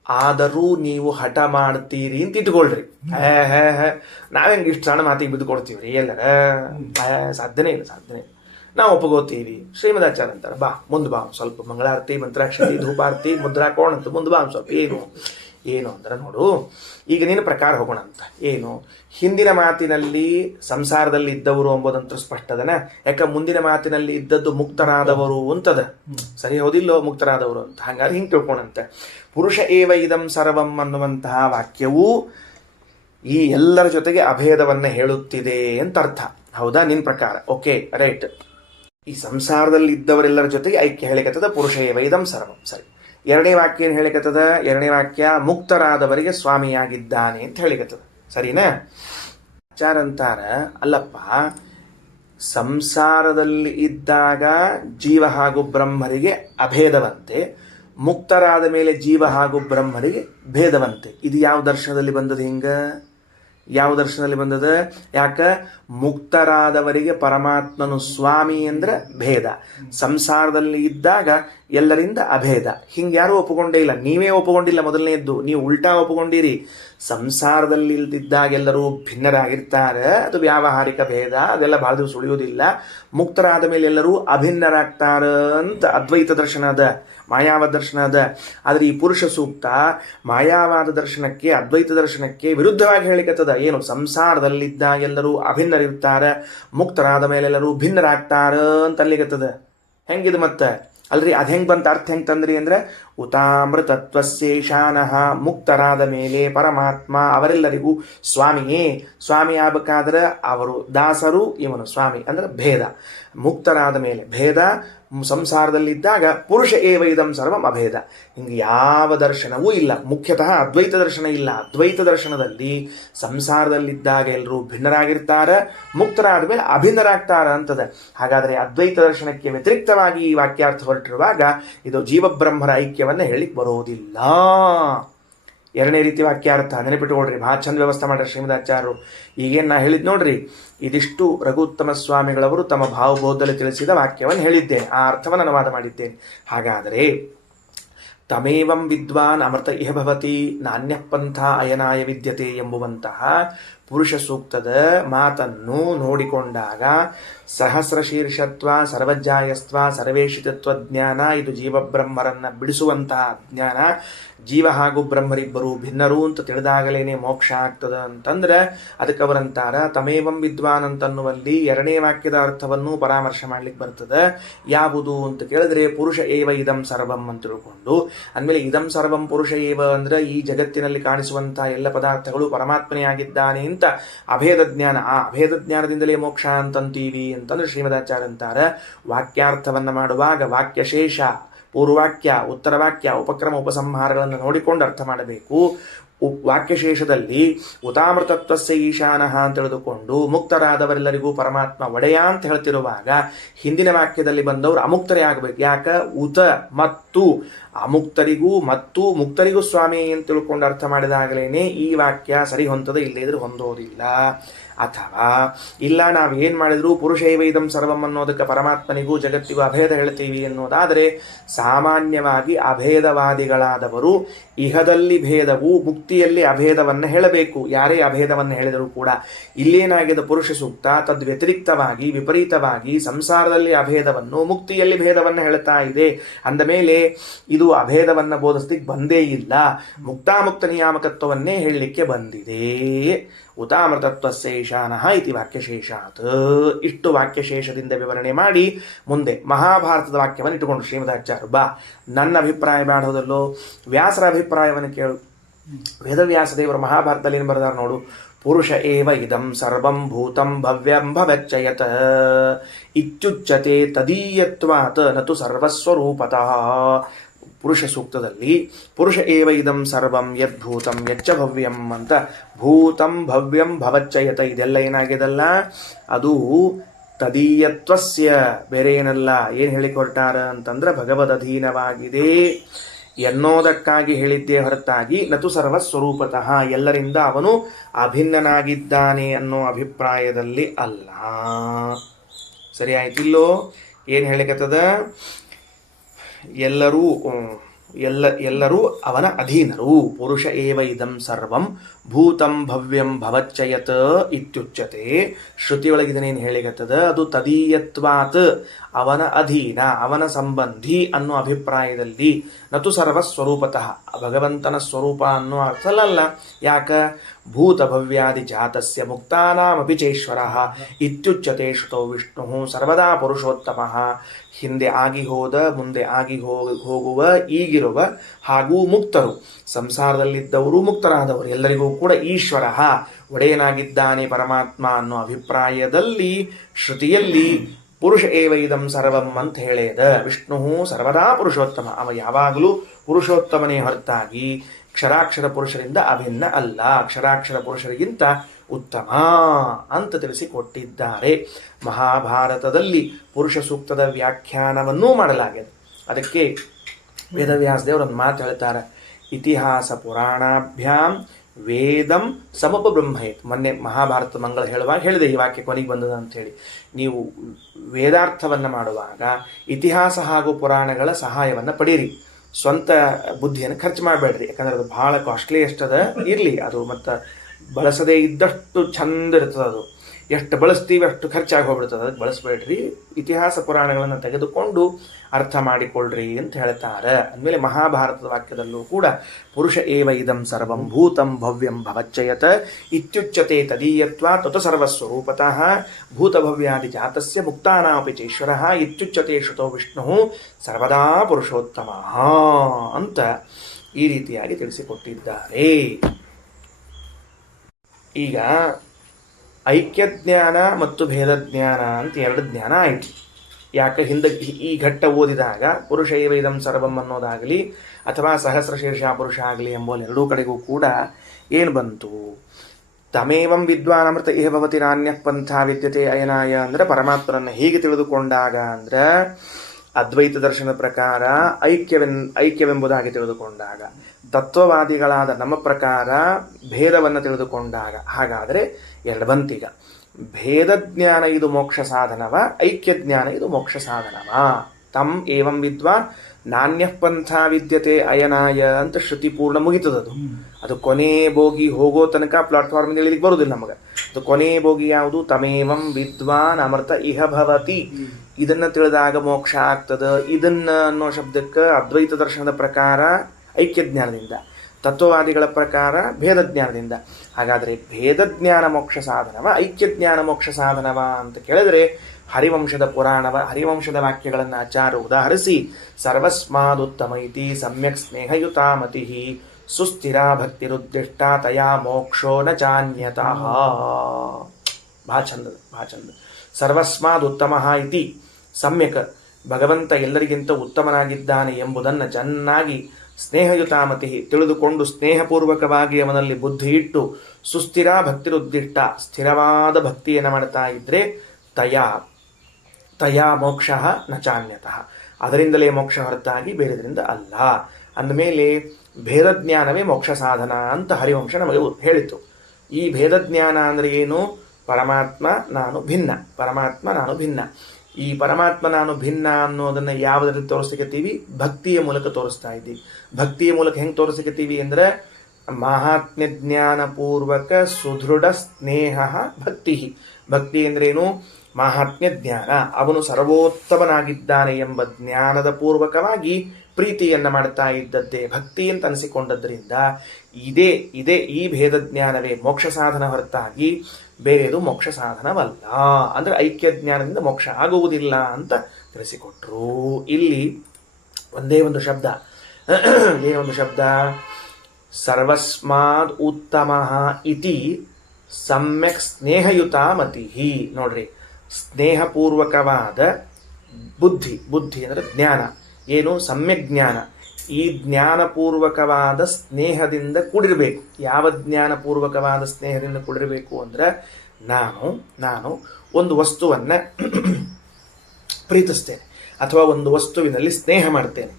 ಆದರೂ ನೀವು ಹಠ ಮಾಡ್ತೀರಿ ಅಂತ ಇಟ್ಕೊಳ್ರಿ. ನಾವೆಂಗೆ ಇಷ್ಟು ಸಣ್ಣ ಮಾತಿಗೆ ಬಿದ್ದುಕೊಡ್ತೀವ್ರಿ ಎಲ್ಲರ? ಸಾಧ್ಯನೇ ಇಲ್ಲ. ನಾವು ಒಪ್ಪಗೋತೀವಿ. ಶ್ರೀಮದಾಚಾರ್ಯ ಅಂತಾರೆ, ಬಾ ಮುಂದೆ ಬಾ ಸ್ವಲ್ಪ ಮಂಗಳಾರತಿ, ಮಂತ್ರಾಕ್ಷರಿ, ಧೂಪಾರತಿ, ಮುದ್ರಾಕೋಣ ಅಂತ ಮುಂದೆ ಬಾ ಸ್ವಲ್ಪ. ಏನು ಅಂದ್ರೆ ನೋಡು, ಈಗ ನಿನ್ನ ಪ್ರಕಾರ ಹೋಗೋಣ ಅಂತ. ಏನು? ಹಿಂದಿನ ಮಾತಿನಲ್ಲಿ ಸಂಸಾರದಲ್ಲಿ ಇದ್ದವರು ಎಂಬುದಂತೂ ಸ್ಪಷ್ಟದನ. ಯಾಕ? ಮುಂದಿನ ಮಾತಿನಲ್ಲಿ ಇದ್ದದ್ದು ಮುಕ್ತರಾದವರು ಅಂತದ. ಸರಿ ಹೌದಿಲ್ಲೋ? ಮುಕ್ತರಾದವರು ಅಂತ. ಹಾಗಾದ್ರೆ ಹಿಂಗೆ ತಿಳ್ಕೊಳಂತೆ, ಪುರುಷ ಏವ ಇದಂ ಸರ್ವಂ ಅನ್ನುವಂತಹ ವಾಕ್ಯವು ಈ ಎಲ್ಲರ ಜೊತೆಗೆ ಅಭೇದವನ್ನ ಹೇಳುತ್ತಿದೆ ಅಂತ ಅರ್ಥ. ಹೌದಾ? ನಿನ್ ಪ್ರಕಾರ ಓಕೆ, ರೈಟ್. ಈ ಸಂಸಾರದಲ್ಲಿ ಇದ್ದವರೆಲ್ಲರ ಜೊತೆಗೆ ಐಕ್ಯ ಹೇಳಿಕತ್ತದ ಪುರುಷ ಏವ ಇದಂ ಸರ್ವಂ. ಸರಿ. ಎರಡನೇ ವಾಕ್ಯ ಏನು ಹೇಳಿಕತ್ತದ? ಎರಡನೇ ವಾಕ್ಯ ಮುಕ್ತರಾದವರಿಗೆ ಸ್ವಾಮಿಯಾಗಿದ್ದಾನೆ ಅಂತ ಹೇಳಿಕತ್ತದ. ಸರಿನಾ? ಆಚಾರಂತಾರ, ಅಲ್ಲಪ್ಪ, ಸಂಸಾರದಲ್ಲಿ ಇದ್ದಾಗ ಜೀವ ಹಾಗೂ ಬ್ರಹ್ಮರಿಗೆ ಅಭೇದವಂತೆ, ಮುಕ್ತರಾದ ಮೇಲೆ ಜೀವ ಹಾಗೂ ಬ್ರಹ್ಮರಿಗೆ ಭೇದವಂತೆ. ಇದು ಯಾವ ದರ್ಶನದಲ್ಲಿ ಬಂದದ? ಹಿಂಗ ಯಾವ ದರ್ಶನದಲ್ಲಿ ಬಂದದ? ಯಾಕ? ಮುಕ್ತರಾದವರಿಗೆ ಪರಮಾತ್ಮನು ಸ್ವಾಮಿ ಅಂದ್ರೆ ಭೇದ, ಸಂಸಾರದಲ್ಲಿ ಇದ್ದಾಗ ಎಲ್ಲರಿಂದ ಅಭೇದ. ಹಿಂಗೆ ಯಾರೂ ಒಪ್ಪುಕೊಂಡೇ ಇಲ್ಲ. ನೀವೇ ಒಪ್ಪುಕೊಂಡಿಲ್ಲ. ಮೊದಲನೇದ್ದು ನೀವು ಉಲ್ಟಾ ಒಪ್ಪುಕೊಂಡಿರಿ. ಸಂಸಾರದಲ್ಲಿ ಇಲ್ದಿದ್ದಾಗ ಎಲ್ಲರೂ ಭಿನ್ನರಾಗಿರ್ತಾರೆ, ಅದು ವ್ಯಾವಹಾರಿಕ ಭೇದ, ಅದೆಲ್ಲ ಭಾಳ ದಿವಸ ಉಳಿಯೋದಿಲ್ಲ. ಮುಕ್ತರಾದ ಮೇಲೆ ಎಲ್ಲರೂ ಅಭಿನ್ನರಾಗ್ತಾರ ಅಂತ ಅದ್ವೈತ ದರ್ಶನ ಅದ, ಮಾಯಾವಾದ ದರ್ಶನ ಅದ. ಆದರೆ ಈ ಪುರುಷ ಸೂಕ್ತ ಮಾಯಾವಾದ ದರ್ಶನಕ್ಕೆ, ಅದ್ವೈತ ದರ್ಶನಕ್ಕೆ ವಿರುದ್ಧವಾಗಿ ಹೇಳಿಕತ್ತದ. ಏನು? ಸಂಸಾರದಲ್ಲಿದ್ದಾಗ ಎಲ್ಲರೂ ಅಭಿನ್ನರಿರ್ತಾರೆ, ಮುಕ್ತರಾದ ಮೇಲೆ ಎಲ್ಲರೂ ಭಿನ್ನರಾಗ್ತಾರ ಅಂತ ಅಲ್ಲಿಗತ್ತದ. ಹೆಂಗಿದು ಮತ್ತೆ? ಅಲ್ರಿ, ಅದು ಹೆಂಗೆ ಬಂತ? ಅರ್ಥ ಹೆಂಗೆ ತಂದ್ರಿ ಅಂದ್ರೆ, ಉತಾಮೃತತ್ವಸ್ಯೇಷಾನಃ, ಮುಕ್ತರಾದ ಮೇಲೆ ಪರಮಾತ್ಮ ಅವರೆಲ್ಲರಿಗೂ ಸ್ವಾಮಿಯೇ. ಸ್ವಾಮಿ ಆಗಬೇಕಾದ್ರೆ ಅವರು ದಾಸರು, ಇವನು ಸ್ವಾಮಿ ಅಂದ್ರೆ ಭೇದ. ಮುಕ್ತರಾದ ಮೇಲೆ ಭೇದ, ಸಂಸಾರದಲ್ಲಿದ್ದಾಗ ಪುರುಷ ಏವ ಇದಂ ಸರ್ವಂ ಅಭೇದ. ಹಿಂಗೆ ಯಾವ ದರ್ಶನವೂ ಇಲ್ಲ. ಮುಖ್ಯತಃ ಅದ್ವೈತ ದರ್ಶನ ಇಲ್ಲ. ಅದ್ವೈತ ದರ್ಶನದಲ್ಲಿ ಸಂಸಾರದಲ್ಲಿದ್ದಾಗ ಎಲ್ಲರೂ ಭಿನ್ನರಾಗಿರ್ತಾರೆ, ಮುಕ್ತರಾದ ಮೇಲೆ ಅಭಿನ್ನರಾಗ್ತಾರ ಅಂತದ. ಹಾಗಾದರೆ ಅದ್ವೈತ ದರ್ಶನಕ್ಕೆ ವ್ಯತಿರಿಕ್ತವಾಗಿ ಈ ವಾಕ್ಯಾರ್ಥ ಹೊರಟಿರುವಾಗ ಇದು ಜೀವಬ್ರಹ್ಮರ ಐಕ್ಯವನ್ನು ಹೇಳಿಕ್ ಬರೋದಿಲ್ಲ. ಎರಡನೇ ರೀತಿ ವಾಕ್ಯಾರ್ಥ ನೆನಪಿಟ್ಟುಕೊಳ್ರಿ. ಭಾಳ ಚಂದ ವ್ಯವಸ್ಥೆ ಮಾಡ್ರಿ ಶ್ರೀಮದಾಚಾರ್ಯರು. ಈಗೇನು ನಾ ಹೇಳಿದ್ ನೋಡ್ರಿ, ಇದಿಷ್ಟು ರಘುತ್ತಮ ಸ್ವಾಮಿಗಳವರು ತಮ್ಮ ಭಾವಬೋಧದಲ್ಲಿ ತಿಳಿಸಿದ ವಾಕ್ಯವನ್ನು ಹೇಳಿದ್ದೇನೆ, ಆ ಅರ್ಥವನ್ನು ಅನುವಾದ ಮಾಡಿದ್ದೇನೆ. ಹಾಗಾದರೆ ತಮೇವಂ ವಿದ್ವಾನ್ ಅಮೃತ ಇಹ ಭವತಿ ನಾಣ್ಯಃ ಪಂಥ ಅಯನಾಯ ವಿದ್ಯತೆ ಎಂಬುವಂತಹ ಪುರುಷ ಸೂಕ್ತದ ಮಾತನ್ನು ನೋಡಿಕೊಂಡಾಗ ಸಹಸ್ರಶೀರ್ಷತ್ವ ಸರ್ವಜ್ಞಾಯಸ್ತ್ವ ಸರ್ವೇಶಿತತ್ವ ಜ್ಞಾನ ಇದು ಜೀವಬ್ರಹ್ಮರನ್ನ ಬಿಡಿಸುವಂತಹ ಜ್ಞಾನ. ಜೀವ ಹಾಗೂ ಬ್ರಹ್ಮರಿಬ್ಬರು ಭಿನ್ನರು ಅಂತ ತಿಳಿದಾಗಲೇನೆ ಮೋಕ್ಷ ಆಗ್ತದ ಅಂತಂದ್ರೆ ಅದಕ್ಕೆ ಅವರಂತಾರ ತಮೇವಂ ವಿದ್ವಾನ್ ಅಂತನ್ನುವಲ್ಲಿ ಎರಡನೇ ವಾಕ್ಯದ ಅರ್ಥವನ್ನು ಪರಾಮರ್ಶೆ ಮಾಡ್ಲಿಕ್ಕೆ ಬರ್ತದೆ. ಯಾವುದು ಅಂತ ಕೇಳಿದ್ರೆ ಪುರುಷ ಏವ ಇದಂ ಸರ್ವಂ ಅಂತ ತಿಳ್ಕೊಂಡು, ಅಂದಮೇಲೆ ಇದಂ ಸರ್ವಂ ಪುರುಷ ಏವ ಅಂದ್ರೆ ಈ ಜಗತ್ತಿನಲ್ಲಿ ಕಾಣಿಸುವಂತಹ ಎಲ್ಲ ಪದಾರ್ಥಗಳು ಪರಮಾತ್ಮನೇ ಆಗಿದ್ದಾನೆ ಅಂತ ಅಭೇದ ಜ್ಞಾನ. ಆ ಅಭೇದ ಜ್ಞಾನದಿಂದಲೇ ಮೋಕ್ಷ ಅಂತಂತೀವಿ ಅಂತಂದ್ರೆ ಶ್ರೀಮದಾಚಾರ್ಯ ಅಂತಾರೆ ವಾಕ್ಯಾರ್ಥವನ್ನ ಮಾಡುವಾಗ ವಾಕ್ಯಶೇಷ, ಪೂರ್ವಾಕ್ಯ, ಉತ್ತರವಾಕ್ಯ, ಉಪಕ್ರಮ, ಉಪಸಂಹಾರಗಳನ್ನು ನೋಡಿಕೊಂಡು ಅರ್ಥ ಮಾಡಬೇಕು. ವಾಕ್ಯಶೇಷದಲ್ಲಿ ಉತಾಮೃತತ್ವಸ್ಯ ಈಶಾನಃ ಅಂತ ತಿಳಿದುಕೊಂಡು ಮುಕ್ತರಾದವರೆಲ್ಲರಿಗೂ ಪರಮಾತ್ಮ ಒಡೆಯ ಅಂತ ಹೇಳ್ತಿರುವಾಗ ಹಿಂದಿನ ವಾಕ್ಯದಲ್ಲಿ ಬಂದವರು ಅಮುಕ್ತರೇ ಆಗಬೇಕು. ಯಾಕ? ಉತ ಮತ್ತು ಅಮುಕ್ತರಿಗೂ ಮತ್ತು ಮುಕ್ತರಿಗೂ ಸ್ವಾಮಿ ಅಂತ ತಿಳ್ಕೊಂಡು ಅರ್ಥ ಮಾಡಿದಾಗಲೇನೆ ಈ ವಾಕ್ಯ ಸರಿ ಹೊಂದದ, ಇಲ್ಲದಿದ್ರೆ ಹೊಂದೋದಿಲ್ಲ. ಅಥವಾ ಇಲ್ಲ ನಾವೇನ್ ಮಾಡಿದ್ರು ಪುರುಷ ಏವ ಇದಂ ಸರ್ವಂ ಅನ್ನೋದಕ್ಕೆ ಪರಮಾತ್ಮನಿಗೂ ಜಗತ್ತಿಗೂ ಅಭೇದ ಹೇಳ್ತೀವಿ ಅನ್ನೋದಾದರೆ ಸಾಮಾನ್ಯವಾಗಿ ಅಭೇದವಾದಿಗಳಾದವರು ಇಹದಲ್ಲಿ ಭೇದವು, ಮುಕ್ತಿಯಲ್ಲಿ ಅಭೇದವನ್ನು ಹೇಳಬೇಕು. ಯಾರೇ ಅಭೇದವನ್ನು ಹೇಳಿದರೂ ಕೂಡ ಇಲ್ಲೇನಾಗಿದೆ ಪುರುಷ ಸೂಕ್ತ ತದ್ವ್ಯತಿರಿಕ್ತವಾಗಿ ವಿಪರೀತವಾಗಿ ಸಂಸಾರದಲ್ಲಿ ಅಭೇದವನ್ನು, ಮುಕ್ತಿಯಲ್ಲಿ ಭೇದವನ್ನು ಹೇಳ್ತಾ ಇದೆ. ಅಂದ ಮೇಲೆ ಇದು ಅಭೇದವನ್ನು ಬೋಧಿಸ್ಲಿಕ್ಕೆ ಬಂದೇ ಇಲ್ಲ, ಮುಕ್ತಾಮುಕ್ತ ನಿಯಾಮಕತ್ವವನ್ನೇ ಹೇಳಲಿಕ್ಕೆ ಬಂದಿದೆ. ಉತಾಮೃತತ್ವಸ್ಯ ಈಶಾನಃ ಇತಿ ವಾಕ್ಯಶೇಷಾತ್. ಇಷ್ಟು ವಾಕ್ಯಶೇಷದಿಂದ ವಿವರಣೆ ಮಾಡಿ ಮುಂದೆ ಮಹಾಭಾರತದ ವಾಕ್ಯವನ್ನು ಇಟ್ಟುಕೊಂಡು ಶ್ರೀಮದಾಚಾರ್ಯ ಬಾ ನನ್ನ ಅಭಿಪ್ರಾಯ ಬೇಡೋದಲ್ಲೋ ವ್ಯಾಸರ ಅಭಿಪ್ರಾಯವನ್ನು ಕೇಳು. ವೇದವ್ಯಾಸದೇವರು ಮಹಾಭಾರತದಲ್ಲಿ ಏನು ಬರೆದಾರ ನೋಡು. ಪುರುಷ ಏವ ಇದಂ ಸರ್ವಂ ಭೂತಂ ಭವ್ಯಂ ಭವಚ್ಚಯತ ಇತ್ಯುಚ್ಯತೆ ತದೀಯತ್ವಾತ್ ನತು ಸರ್ವಸ್ವರೂಪತಃ. ಪುರುಷ ಸೂಕ್ತದಲ್ಲಿ ಪುರುಷ ಏವ ಇದಂ ಸರ್ವಂ ಯದ್ಭೂತಂ ಯಚ್ಚ ಭವ್ಯಂ ಅಂತ ಭೂತಂ ಭವ್ಯಂ ಭವಚ್ಚಯತ ಇದೆಲ್ಲ ಏನಾಗಿದಲ್ಲ ಅದು ತದೀಯತ್ವಸ್ಯ, ಬೇರೆ ಏನಲ್ಲ. ಏನು ಹೇಳಿಕೊಡ್ತಾರ ಅಂತಂದ್ರೆ ಭಗವದಧೀನವಾಗಿದೆ ಎನ್ನೋದಕ್ಕಾಗಿ ಹೇಳಿದ್ದೇ ಹೊರತಾಗಿ ನತು ಸರ್ವಸ್ವರೂಪತಃ ಎಲ್ಲರಿಂದ ಅವನು ಅಭಿನ್ನನಾಗಿದ್ದಾನೆ ಅನ್ನೋ ಅಭಿಪ್ರಾಯದಲ್ಲಿ ಅಲ್ಲ. ಸರಿ ಆಯ್ತಿಲ್ಲೋ? ಏನು ಹೇಳಿಕತ್ತದ? ಎಲ್ಲರೂ ಅವನ ಅಧೀನರು. ಪುರುಷ ಏವ ಇದಂ ಸರ್ವಂ ಭೂತಂ ಭವ್ಯಂ ಭವಚ್ಚಯತ್ ಇತ್ಯುಚ್ಯತೆ. ಶ್ರುತಿಯೊಳಗಿದನೇನು ಹೇಳಿಗತ್ತದ? ಅದು ತದೀಯತ್ವಾತ್, ಅವನ ಅಧೀನ, ಅವನ ಸಂಬಂಧಿ ಅನ್ನೋ ಅಭಿಪ್ರಾಯದಲ್ಲಿ. ನತು ಸರ್ವಸ್ವರೂಪತಃ, ಭಗವಂತನ ಸ್ವರೂಪ ಅನ್ನೋ ಅರ್ಥಲ್ಲ. ಯಾಕ? ಭೂತ ಭವ್ಯಾದಿ ಜಾತಸ್ಯ ಮುಕ್ತಾನಾಮಪಿ ಚೇಶ್ವರಃ ಇತ್ಯುಚ್ಯತೆ ಶ್ರುತೌ ವಿಷ್ಣು ಸರ್ವದಾ ಪುರುಷೋತ್ತಮಃ. ಹಿಂದೆ ಆಗಿ ಹೋದ, ಮುಂದೆ ಆಗಿ ಹೋಗುವ, ಈಗಿರುವ ಹಾಗೂ ಮುಕ್ತರು, ಸಂಸಾರದಲ್ಲಿದ್ದವರು ಮುಕ್ತರಾದವರು ಎಲ್ಲರಿಗೂ ಕೂಡ ಈಶ್ವರ ಒಡೆಯನಾಗಿದ್ದಾನೆ ಪರಮಾತ್ಮ ಅನ್ನೋ ಅಭಿಪ್ರಾಯದಲ್ಲಿ ಶ್ರುತಿಯಲ್ಲಿ ಪುರುಷ ಏವ ಇದಂ ಸರ್ವಂ ಅಂತ ಹೇಳೇದ. ವಿಷ್ಣು ಸರ್ವದಾ ಪುರುಷೋತ್ತಮ, ಅವ ಯಾವಾಗಲೂ ಪುರುಷೋತ್ತಮನೇ ಹೊರತಾಗಿ ಅಕ್ಷರಾಕ್ಷರ ಪುರುಷರಿಂದ ಅಭಿನ್ನ ಅಲ್ಲ, ಅಕ್ಷರಾಕ್ಷರ ಪುರುಷರಿಗಿಂತ ಉತ್ತಮ ಅಂತ ತಿಳಿಸಿಕೊಟ್ಟಿದ್ದಾರೆ. ಮಹಾಭಾರತದಲ್ಲಿ ಪುರುಷ ಸೂಕ್ತದ ವ್ಯಾಖ್ಯಾನವನ್ನೂ ಮಾಡಲಾಗಿದೆ. ಅದಕ್ಕೆ ವೇದವ್ಯಾಸದೇವರೊಂದು ಮಾತು ಹೇಳ್ತಾರೆ, ಇತಿಹಾಸ ಪುರಾಣಾಭ್ಯಾಂ ವೇದಂ ಸಮುಪಬ್ರಹ್ಮಯೇತ್. ಮೊನ್ನೆ ಮಹಾಭಾರತ ಮಂಗಳ ಹೇಳುವಾಗ ಹೇಳಿದೆ ಈ ವಾಕ್ಯ ಕೊನೆಗೆ ಬಂದದ ಅಂಥೇಳಿ. ನೀವು ವೇದಾರ್ಥವನ್ನು ಮಾಡುವಾಗ ಇತಿಹಾಸ ಹಾಗೂ ಪುರಾಣಗಳ ಸಹಾಯವನ್ನು ಪಡೀರಿ. ಸ್ವಂತ ಬುದ್ಧಿಯನ್ನು ಖರ್ಚು ಮಾಡಬೇಡ್ರಿ. ಯಾಕಂದ್ರೆ ಅದು ಭಾಳ ಕಾಸ್ಟ್ಲಿ ಎಷ್ಟದ ಇರಲಿ, ಅದು ಮತ್ತು ಬಳಸದೇ ಇದ್ದಷ್ಟು ಚಂದ ಇರ್ತದೆ. ಅದು ಎಷ್ಟು ಬಳಸ್ತೀವಿ ಅಷ್ಟು ಖರ್ಚಾಗಿ ಹೋಗ್ಬಿಡ್ತದೆ, ಅದಕ್ಕೆ ಬಳಸಬೇಡ್ರಿ. ಇತಿಹಾಸ ಪುರಾಣಗಳನ್ನು ತೆಗೆದುಕೊಂಡು ಅರ್ಥ ಮಾಡಿಕೊಳ್ಳ್ರಿ ಅಂತ ಹೇಳ್ತಾರೆ. ಅಂದಮೇಲೆ ಮಹಾಭಾರತದ ವಾಕ್ಯದಲ್ಲೂ ಕೂಡ ಪುರುಷ ಏವ ಇದಂ ಸರ್ವಂ ಭೂತಂ ಭವ್ಯಂ ಭವಚ್ಚಯತ ಇತ್ಯುಚ್ಯತೆ ತದೀಯತ್ವಾ ತತು ಸರ್ವಸ್ವರೂಪತಃ ಭೂತಭವ್ಯಾದಿ ಜಾತಸ್ಯ ಮುಕ್ತಾನಾಮಪಿ ಚೇಶ್ವರಃ ಇತ್ಯುಚ್ಯತೆ ಶ್ರುತೋ ವಿಷ್ಣು ಸರ್ವದಾ ಪುರುಷೋತ್ತಮ ಅಂತ ಈ ರೀತಿಯಾಗಿ ತಿಳಿಸಿಕೊಟ್ಟಿದ್ದಾರೆ. ಈಗ ಐಕ್ಯಜ್ಞಾನ ಮತ್ತು ಭೇದಜ್ಞಾನ ಅಂತ ಎರಡು ಜ್ಞಾನ ಆಯಿತು. ಯಾಕೆ ಹಿಂದೆ ಈ ಘಟ್ಟ ಓದಿದಾಗ ಪುರುಷ ಏವ ಇದಂ ಸರ್ವಂ ಅನ್ನೋದಾಗಲಿ ಅಥವಾ ಸಹಸ್ರಶೀರ್ಷ ಪುರುಷ ಆಗಲಿ ಎಂಬ ಎರಡೂ ಕಡೆಗೂ ಕೂಡ ಏನು ಬಂತು? ತಮೇವಂ ವಿದ್ವಾನ್ ಅಮೃತ ಇಹ ಭವತಿ ನಾಣ್ಯಃ ಪಂಥ ವಿದ್ಯತೆ ಅಯನಾಯ ಅಂದರೆ ಪರಮಾತ್ಮನನ್ನು ಹೇಗೆ ತಿಳಿದುಕೊಂಡಾಗ ಅಂದ್ರೆ ಅದ್ವೈತ ದರ್ಶನ ಪ್ರಕಾರ ಐಕ್ಯವೆಂಬುದಾಗಿ ತಿಳಿದುಕೊಂಡಾಗ, ತತ್ವವಾದಿಗಳಾದ ನಮ್ಮ ಪ್ರಕಾರ ಭೇದವನ್ನು ತಿಳಿದುಕೊಂಡಾಗ. ಹಾಗಾದರೆ ಎರಡು ಬಂತೀಗ. ಭೇದ ಜ್ಞಾನ ಇದು ಮೋಕ್ಷ ಸಾಧನವ, ಐಕ್ಯ ಜ್ಞಾನ ಇದು ಮೋಕ್ಷ ಸಾಧನವ? ತಮ್ ಏವಂ ವಿದ್ವಾನ್ ನಾಣ್ಯ ಪಂಥ ವಿದ್ಯತೆ ಅಯನಾಯ ಅಂತ ಶ್ರುತಿ ಪೂರ್ಣ ಮುಗಿತದದು. ಅದು ಕೊನೆ ಬೋಗಿ ಹೋಗೋ ತನಕ ಪ್ಲಾಟ್ಫಾರ್ಮ್ ಇಳಿಲಿಕ್ಕೆ ಬರುವುದಿಲ್ಲ ನಮಗೆ. ಅದು ಕೊನೆ ಬೋಗಿ ಯಾವುದು? ತಮೇವಂ ವಿದ್ವಾನ್ ಅಮೃತ ಇಹ ಭವತಿ. ಇದನ್ನ ತಿಳಿದಾಗ ಮೋಕ್ಷ ಆಗ್ತದ. ಇದನ್ನ ಅನ್ನೋ ಶಬ್ದಕ್ಕೆ ಅದ್ವೈತ ದರ್ಶನದ ಪ್ರಕಾರ ಐಕ್ಯ ಜ್ಞಾನದಿಂದ, ತತ್ವವಾದಿಗಳ ಪ್ರಕಾರ ಭೇದ ಜ್ಞಾನದಿಂದ. ಹಾಗಾದರೆ ಭೇದ ಜ್ಞಾನ ಮೋಕ್ಷ ಸಾಧನವ, ಐಕ್ಯ ಜ್ಞಾನ ಮೋಕ್ಷ ಸಾಧನವ ಅಂತ ಕೇಳಿದ್ರೆ ಹರಿವಂಶದ ಪುರಾಣವ, ಹರಿವಂಶದ ವಾಕ್ಯಗಳನ್ನು ಆಚಾರ್ಯ ಉದಾಹರಿಸಿ ಸರ್ವಸ್ಮಾದುತ್ತಮ ಇತಿ ಸಮ್ಯಕ್ ಸ್ನೇಹಯುತಾ ಮತಿ ಸುಸ್ಥಿರ ಭಕ್ತಿರುದ್ದಿಷ್ಟ ತಯಾ ಮೋಕ್ಷೋ ನ ಚಾನ್ಯತಃ. ಭಾಳ ಚಂದ. ಸರ್ವಸ್ಮಾದುತ್ತಮ ಇತಿ ಸಮ್ಯಕ್, ಭಗವಂತ ಎಲ್ಲರಿಗಿಂತ ಉತ್ತಮನಾಗಿದ್ದಾನೆ ಎಂಬುದನ್ನು ಚೆನ್ನಾಗಿ ಸ್ನೇಹಯುತಾಮತಿ ತಿಳಿದುಕೊಂಡು ಸ್ನೇಹಪೂರ್ವಕವಾಗಿ ಅವನಲ್ಲಿ ಬುದ್ಧಿ ಇಟ್ಟು ಸುಸ್ಥಿರ ಭಕ್ತಿರುದ್ದಿಷ್ಟ ಸ್ಥಿರವಾದ ಭಕ್ತಿಯನ್ನು ಮಾಡ್ತಾ ಇದ್ರೆ ತಯಾ ಮೋಕ್ಷ ನಚಾನ್ಯತಃ, ಅದರಿಂದಲೇ ಮೋಕ್ಷ ಹೊರತಾಗಿ ಬೇರೆದರಿಂದ ಅಲ್ಲ. ಅಂದಮೇಲೆ ಭೇದಜ್ಞಾನವೇ ಮೋಕ್ಷ ಸಾಧನ ಅಂತ ಹರಿವಂಶ ನಮಗೆ ಹೇಳಿತು. ಈ ಭೇದಜ್ಞಾನ ಅಂದರೆ ಏನು? ಪರಮಾತ್ಮ ನಾನು ಭಿನ್ನ. ಈ ಪರಮಾತ್ಮ ನಾನು ಭಿನ್ನ ಅನ್ನೋದನ್ನು ಯಾವುದರಲ್ಲಿ ತೋರಿಸ್ಲಿಕ್ಕತ್ತೀವಿ? ಭಕ್ತಿಯ ಮೂಲಕ ತೋರಿಸ್ತಾ ಇದ್ದೀವಿ. ಭಕ್ತಿಯ ಮೂಲಕ ಹೆಂಗೆ ತೋರಿಸ್ಲಿಕ್ಕತ್ತೀವಿ ಅಂದರೆ ಮಹಾತ್ಮ್ಯ ಜ್ಞಾನಪೂರ್ವಕ ಸುದೃಢ ಸ್ನೇಹ ಭಕ್ತಿ ಅಂದ್ರೇನು? ಮಹಾತ್ಮ್ಯ ಜ್ಞಾನ, ಅವನು ಸರ್ವೋತ್ತಮನಾಗಿದ್ದಾನೆ ಎಂಬ ಜ್ಞಾನದ ಪೂರ್ವಕವಾಗಿ ಪ್ರೀತಿಯನ್ನು ಮಾಡ್ತಾ ಇದ್ದದ್ದೇ ಭಕ್ತಿ ಅಂತ ಅನಿಸಿಕೊಂಡದ್ರಿಂದ ಇದೇ ಈ ಭೇದ ಜ್ಞಾನವೇ ಮೋಕ್ಷ ಸಾಧನ ಹೊರತಾಗಿ ಬೇರೆದು ಮೋಕ್ಷ ಸಾಧನವಲ್ಲ. ಅಂದ್ರೆ ಐಕ್ಯ ಜ್ಞಾನದಿಂದ ಮೋಕ್ಷ ಆಗುವುದಿಲ್ಲ ಅಂತ ತಿಳಿಸಿಕೊಟ್ರು. ಇಲ್ಲಿ ಒಂದೇ ಒಂದು ಶಬ್ದ, ಏನೊಂದು ಶಬ್ದ? ಸರ್ವಸ್ಮಾದ್ ಉತ್ತಮ ಇತಿ ಸಮ್ಯಕ್ ಸ್ನೇಹಯುತಾ ಮತಿ. ನೋಡ್ರಿ, ಸ್ನೇಹಪೂರ್ವಕವಾದ ಬುದ್ಧಿ ಅಂದರೆ ಜ್ಞಾನ. ಏನು? ಸಮ್ಯಕ್ ಜ್ಞಾನ. ಈ ಜ್ಞಾನಪೂರ್ವಕವಾದ ಸ್ನೇಹದಿಂದ ಕೂಡಿರಬೇಕು. ಯಾವ ಜ್ಞಾನಪೂರ್ವಕವಾದ ಸ್ನೇಹದಿಂದ ಕೂಡಿರಬೇಕು ಅಂದ್ರೆ ನಾನು ಒಂದು ವಸ್ತುವನ್ನು ಪ್ರೀತಿಸ್ತೇನೆ ಅಥವಾ ಒಂದು ವಸ್ತುವಿನಲ್ಲಿ ಸ್ನೇಹ ಮಾಡ್ತೇನೆ.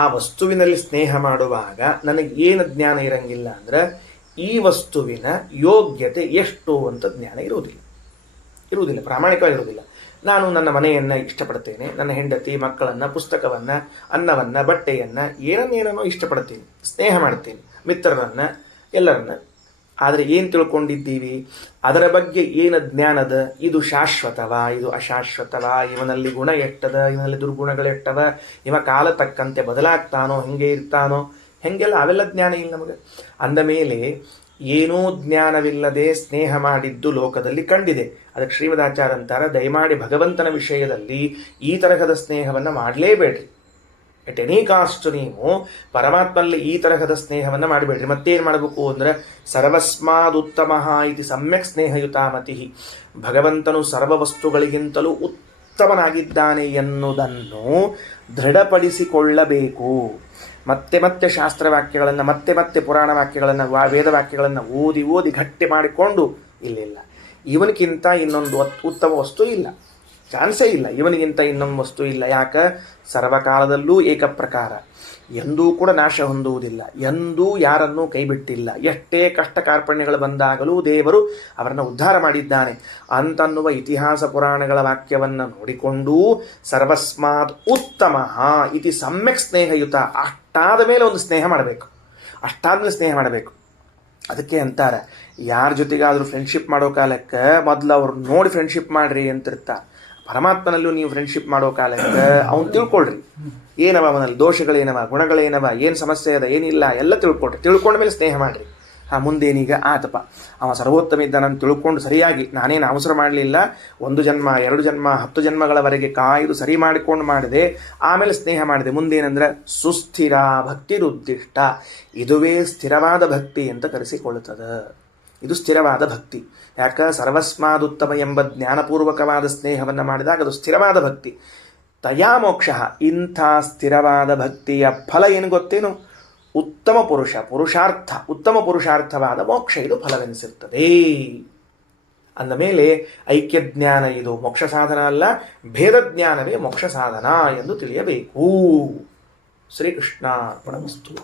ಆ ವಸ್ತುವಿನಲ್ಲಿ ಸ್ನೇಹ ಮಾಡುವಾಗ ನನಗೆ ಏನು ಜ್ಞಾನ ಇರಂಗಿಲ್ಲ ಅಂದ್ರೆ ಈ ವಸ್ತುವಿನ ಯೋಗ್ಯತೆ ಎಷ್ಟು ಅಂತ ಜ್ಞಾನ ಇರುವುದಿಲ್ಲ, ಪ್ರಾಮಾಣಿಕವಾಗಿರುವುದಿಲ್ಲ. ನಾನು ನನ್ನ ಮನೆಯನ್ನು ಇಷ್ಟಪಡ್ತೇನೆ, ನನ್ನ ಹೆಂಡತಿ ಮಕ್ಕಳನ್ನು, ಪುಸ್ತಕವನ್ನು, ಅನ್ನವನ್ನು, ಬಟ್ಟೆಯನ್ನು, ಏನನ್ನೇನೋ ಇಷ್ಟಪಡ್ತೀನಿ, ಸ್ನೇಹ ಮಾಡ್ತೀನಿ, ಮಿತ್ರರನ್ನು, ಎಲ್ಲರನ್ನ. ಆದರೆ ಏನು ತಿಳ್ಕೊಂಡಿದ್ದೀವಿ? ಅದರ ಬಗ್ಗೆ ಏನು ಜ್ಞಾನದ? ಇದು ಶಾಶ್ವತವ, ಇದು ಅಶಾಶ್ವತವ, ಇವನಲ್ಲಿ ಗುಣ ಎಷ್ಟದ, ಇವನಲ್ಲಿ ದುರ್ಗುಣಗಳು ಎಷ್ಟವ, ಇವ ಕಾಲ ತಕ್ಕಂತೆ ಬದಲಾಗ್ತಾನೋ, ಹೆಂಗೆ ಇರ್ತಾನೋ, ಹೆಂಗೆಲ್ಲ ಅವೆಲ್ಲ ಜ್ಞಾನ ಇಲ್ಲ ನಮಗೆ. ಅಂದ ಮೇಲೆ ಏನೂ ಜ್ಞಾನವಿಲ್ಲದೆ ಸ್ನೇಹ ಮಾಡಿದ್ದು ಲೋಕದಲ್ಲಿ ಕಂಡಿದೆ. ಅದಕ್ಕೆ ಶ್ರೀಮದಾಚಾರ್ಯ ಅಂತಾರೆ, ದಯಮಾಡಿ ಭಗವಂತನ ವಿಷಯದಲ್ಲಿ ಈ ತರಹದ ಸ್ನೇಹವನ್ನು ಮಾಡಲೇಬೇಡ್ರಿ. ಎಟ್ ಎನಿ ಕಾಸ್ಟ್ ನೀವು ಪರಮಾತ್ಮಲ್ಲಿ ಈ ತರಹದ ಸ್ನೇಹವನ್ನು ಮಾಡಬೇಡ್ರಿ. ಮತ್ತೇನು ಮಾಡಬೇಕು ಅಂದರೆ ಸರ್ವಸ್ಮಾದುತ್ತಮ ಇತಿ ಸಮ್ಯಕ್ ಸ್ನೇಹಯುತಾಮತಿ. ಭಗವಂತನು ಸರ್ವ ವಸ್ತುಗಳಿಗಿಂತಲೂ ಉತ್ತಮನಾಗಿದ್ದಾನೆ ಎನ್ನುವುದನ್ನು ದೃಢಪಡಿಸಿಕೊಳ್ಳಬೇಕು. ಮತ್ತೆ ಶಾಸ್ತ್ರವಾಕ್ಯಗಳನ್ನು, ಮತ್ತೆ ಪುರಾಣ ವಾಕ್ಯಗಳನ್ನು, ವೇದ ವಾಕ್ಯಗಳನ್ನು ಓದಿ ಗಟ್ಟಿ ಮಾಡಿಕೊಂಡು ಇಲ್ಲ, ಇವನಿಗಿಂತ ಇನ್ನೊಂದು ಉತ್ತಮ ವಸ್ತು ಇಲ್ಲ, ಚಾನ್ಸೇ ಇಲ್ಲ, ಇವನಿಗಿಂತ ಇನ್ನೊಂದು ವಸ್ತು ಇಲ್ಲ. ಯಾಕೆ? ಸರ್ವಕಾಲದಲ್ಲೂ ಏಕಪ್ರಕಾರ, ಎಂದೂ ಕೂಡ ನಾಶ ಹೊಂದುವುದಿಲ್ಲ, ಎಂದೂ ಯಾರನ್ನೂ ಕೈಬಿಟ್ಟಿಲ್ಲ. ಎಷ್ಟೇ ಕಷ್ಟ ಕಾರ್ಪಣ್ಯಗಳು ಬಂದಾಗಲೂ ದೇವರು ಅವರನ್ನು ಉದ್ಧಾರ ಮಾಡಿದ್ದಾನೆ ಅಂತನ್ನುವ ಇತಿಹಾಸ ಪುರಾಣಗಳ ವಾಕ್ಯವನ್ನು ನೋಡಿಕೊಂಡು ಸರ್ವಸ್ಮಾತ್ ಉತ್ತಮ ಇತಿ ಸಮ್ಯಕ್ ಸ್ನೇಹಯುತ, ಅಷ್ಟಾದ ಮೇಲೆ ಒಂದು ಸ್ನೇಹ ಮಾಡಬೇಕು, ಅದಕ್ಕೆ ಅಂತಾರೆ, ಯಾರ ಜೊತೆಗಾದರೂ ಫ್ರೆಂಡ್ಶಿಪ್ ಮಾಡೋ ಕಾಲಕ್ಕೆ ಮೊದಲು ಅವ್ರು ನೋಡಿ ಫ್ರೆಂಡ್ಶಿಪ್ ಮಾಡ್ರಿ ಅಂತಿರ್ತಾರೆ. ಪರಮಾತ್ಮನಲ್ಲೂ ನೀವು ಫ್ರೆಂಡ್ಶಿಪ್ ಮಾಡೋ ಕಾಲಕ್ಕೆ ಅವ್ನು ತಿಳ್ಕೊಳ್ರಿ, ಏನವ ಅವನಲ್ಲಿ ದೋಷಗಳೇನವ, ಗುಣಗಳೇನವ, ಏನು ಸಮಸ್ಯೆ ಅದ, ಏನಿಲ್ಲ, ಎಲ್ಲ ತಿಳ್ಕೊಂಡ ಮೇಲೆ ಸ್ನೇಹ ಮಾಡಿರಿ. ಮುಂದೇನೀಗ ಆತಪ್ಪ ಅವ ಸರ್ವೋತ್ತಮ ಇದ್ದಾನಂತ ತಿಳ್ಕೊಂಡು ಸರಿಯಾಗಿ ನಾನೇನು ಅವಸರ ಮಾಡಲಿಲ್ಲ, 1 ಜನ್ಮ 2 ಜನ್ಮ 10 ಜನ್ಮಗಳವರೆಗೆ ಕಾಯ್ದು ಸರಿ ಮಾಡಿಕೊಂಡು ಮಾಡಿದೆ, ಆಮೇಲೆ ಸ್ನೇಹ ಮಾಡಿದೆ. ಮುಂದೇನೆಂದ್ರೆ ಸುಸ್ಥಿರ ಭಕ್ತಿರುದ್ದಿಷ್ಟ, ಇದುವೇ ಸ್ಥಿರವಾದ ಭಕ್ತಿ ಅಂತ ಕರೆಸಿಕೊಳ್ಳುತ್ತದೆ. ಇದು ಸ್ಥಿರವಾದ ಭಕ್ತಿ. ಯಾಕೆ? ಸರ್ವಸ್ಮಾದುತ್ತಮ ಎಂಬ ಜ್ಞಾನಪೂರ್ವಕವಾದ ಸ್ನೇಹವನ್ನು ಮಾಡಿದಾಗ ಅದು ಸ್ಥಿರವಾದ ಭಕ್ತಿ. ತಯಾ ಮೋಕ್ಷ, ಇಂಥ ಸ್ಥಿರವಾದ ಭಕ್ತಿಯ ಫಲ ಏನು ಗೊತ್ತೇನು? ಉತ್ತಮ ಪುರುಷಾರ್ಥವಾದ ಮೋಕ್ಷ ಇದು ಫಲವೆನಿಸಿರ್ತದೆ. ಅಂದ ಮೇಲೆ ಐಕ್ಯ ಜ್ಞಾನ ಇದು ಮೋಕ್ಷ ಸಾಧನ ಅಲ್ಲ, ಭೇದ ಜ್ಞಾನವೇ ಮೋಕ್ಷ ಸಾಧನ ಎಂದು ತಿಳಿಯಬೇಕು. ಶ್ರೀಕೃಷ್ಣ ಅರ್ಪಣಮಸ್ತು.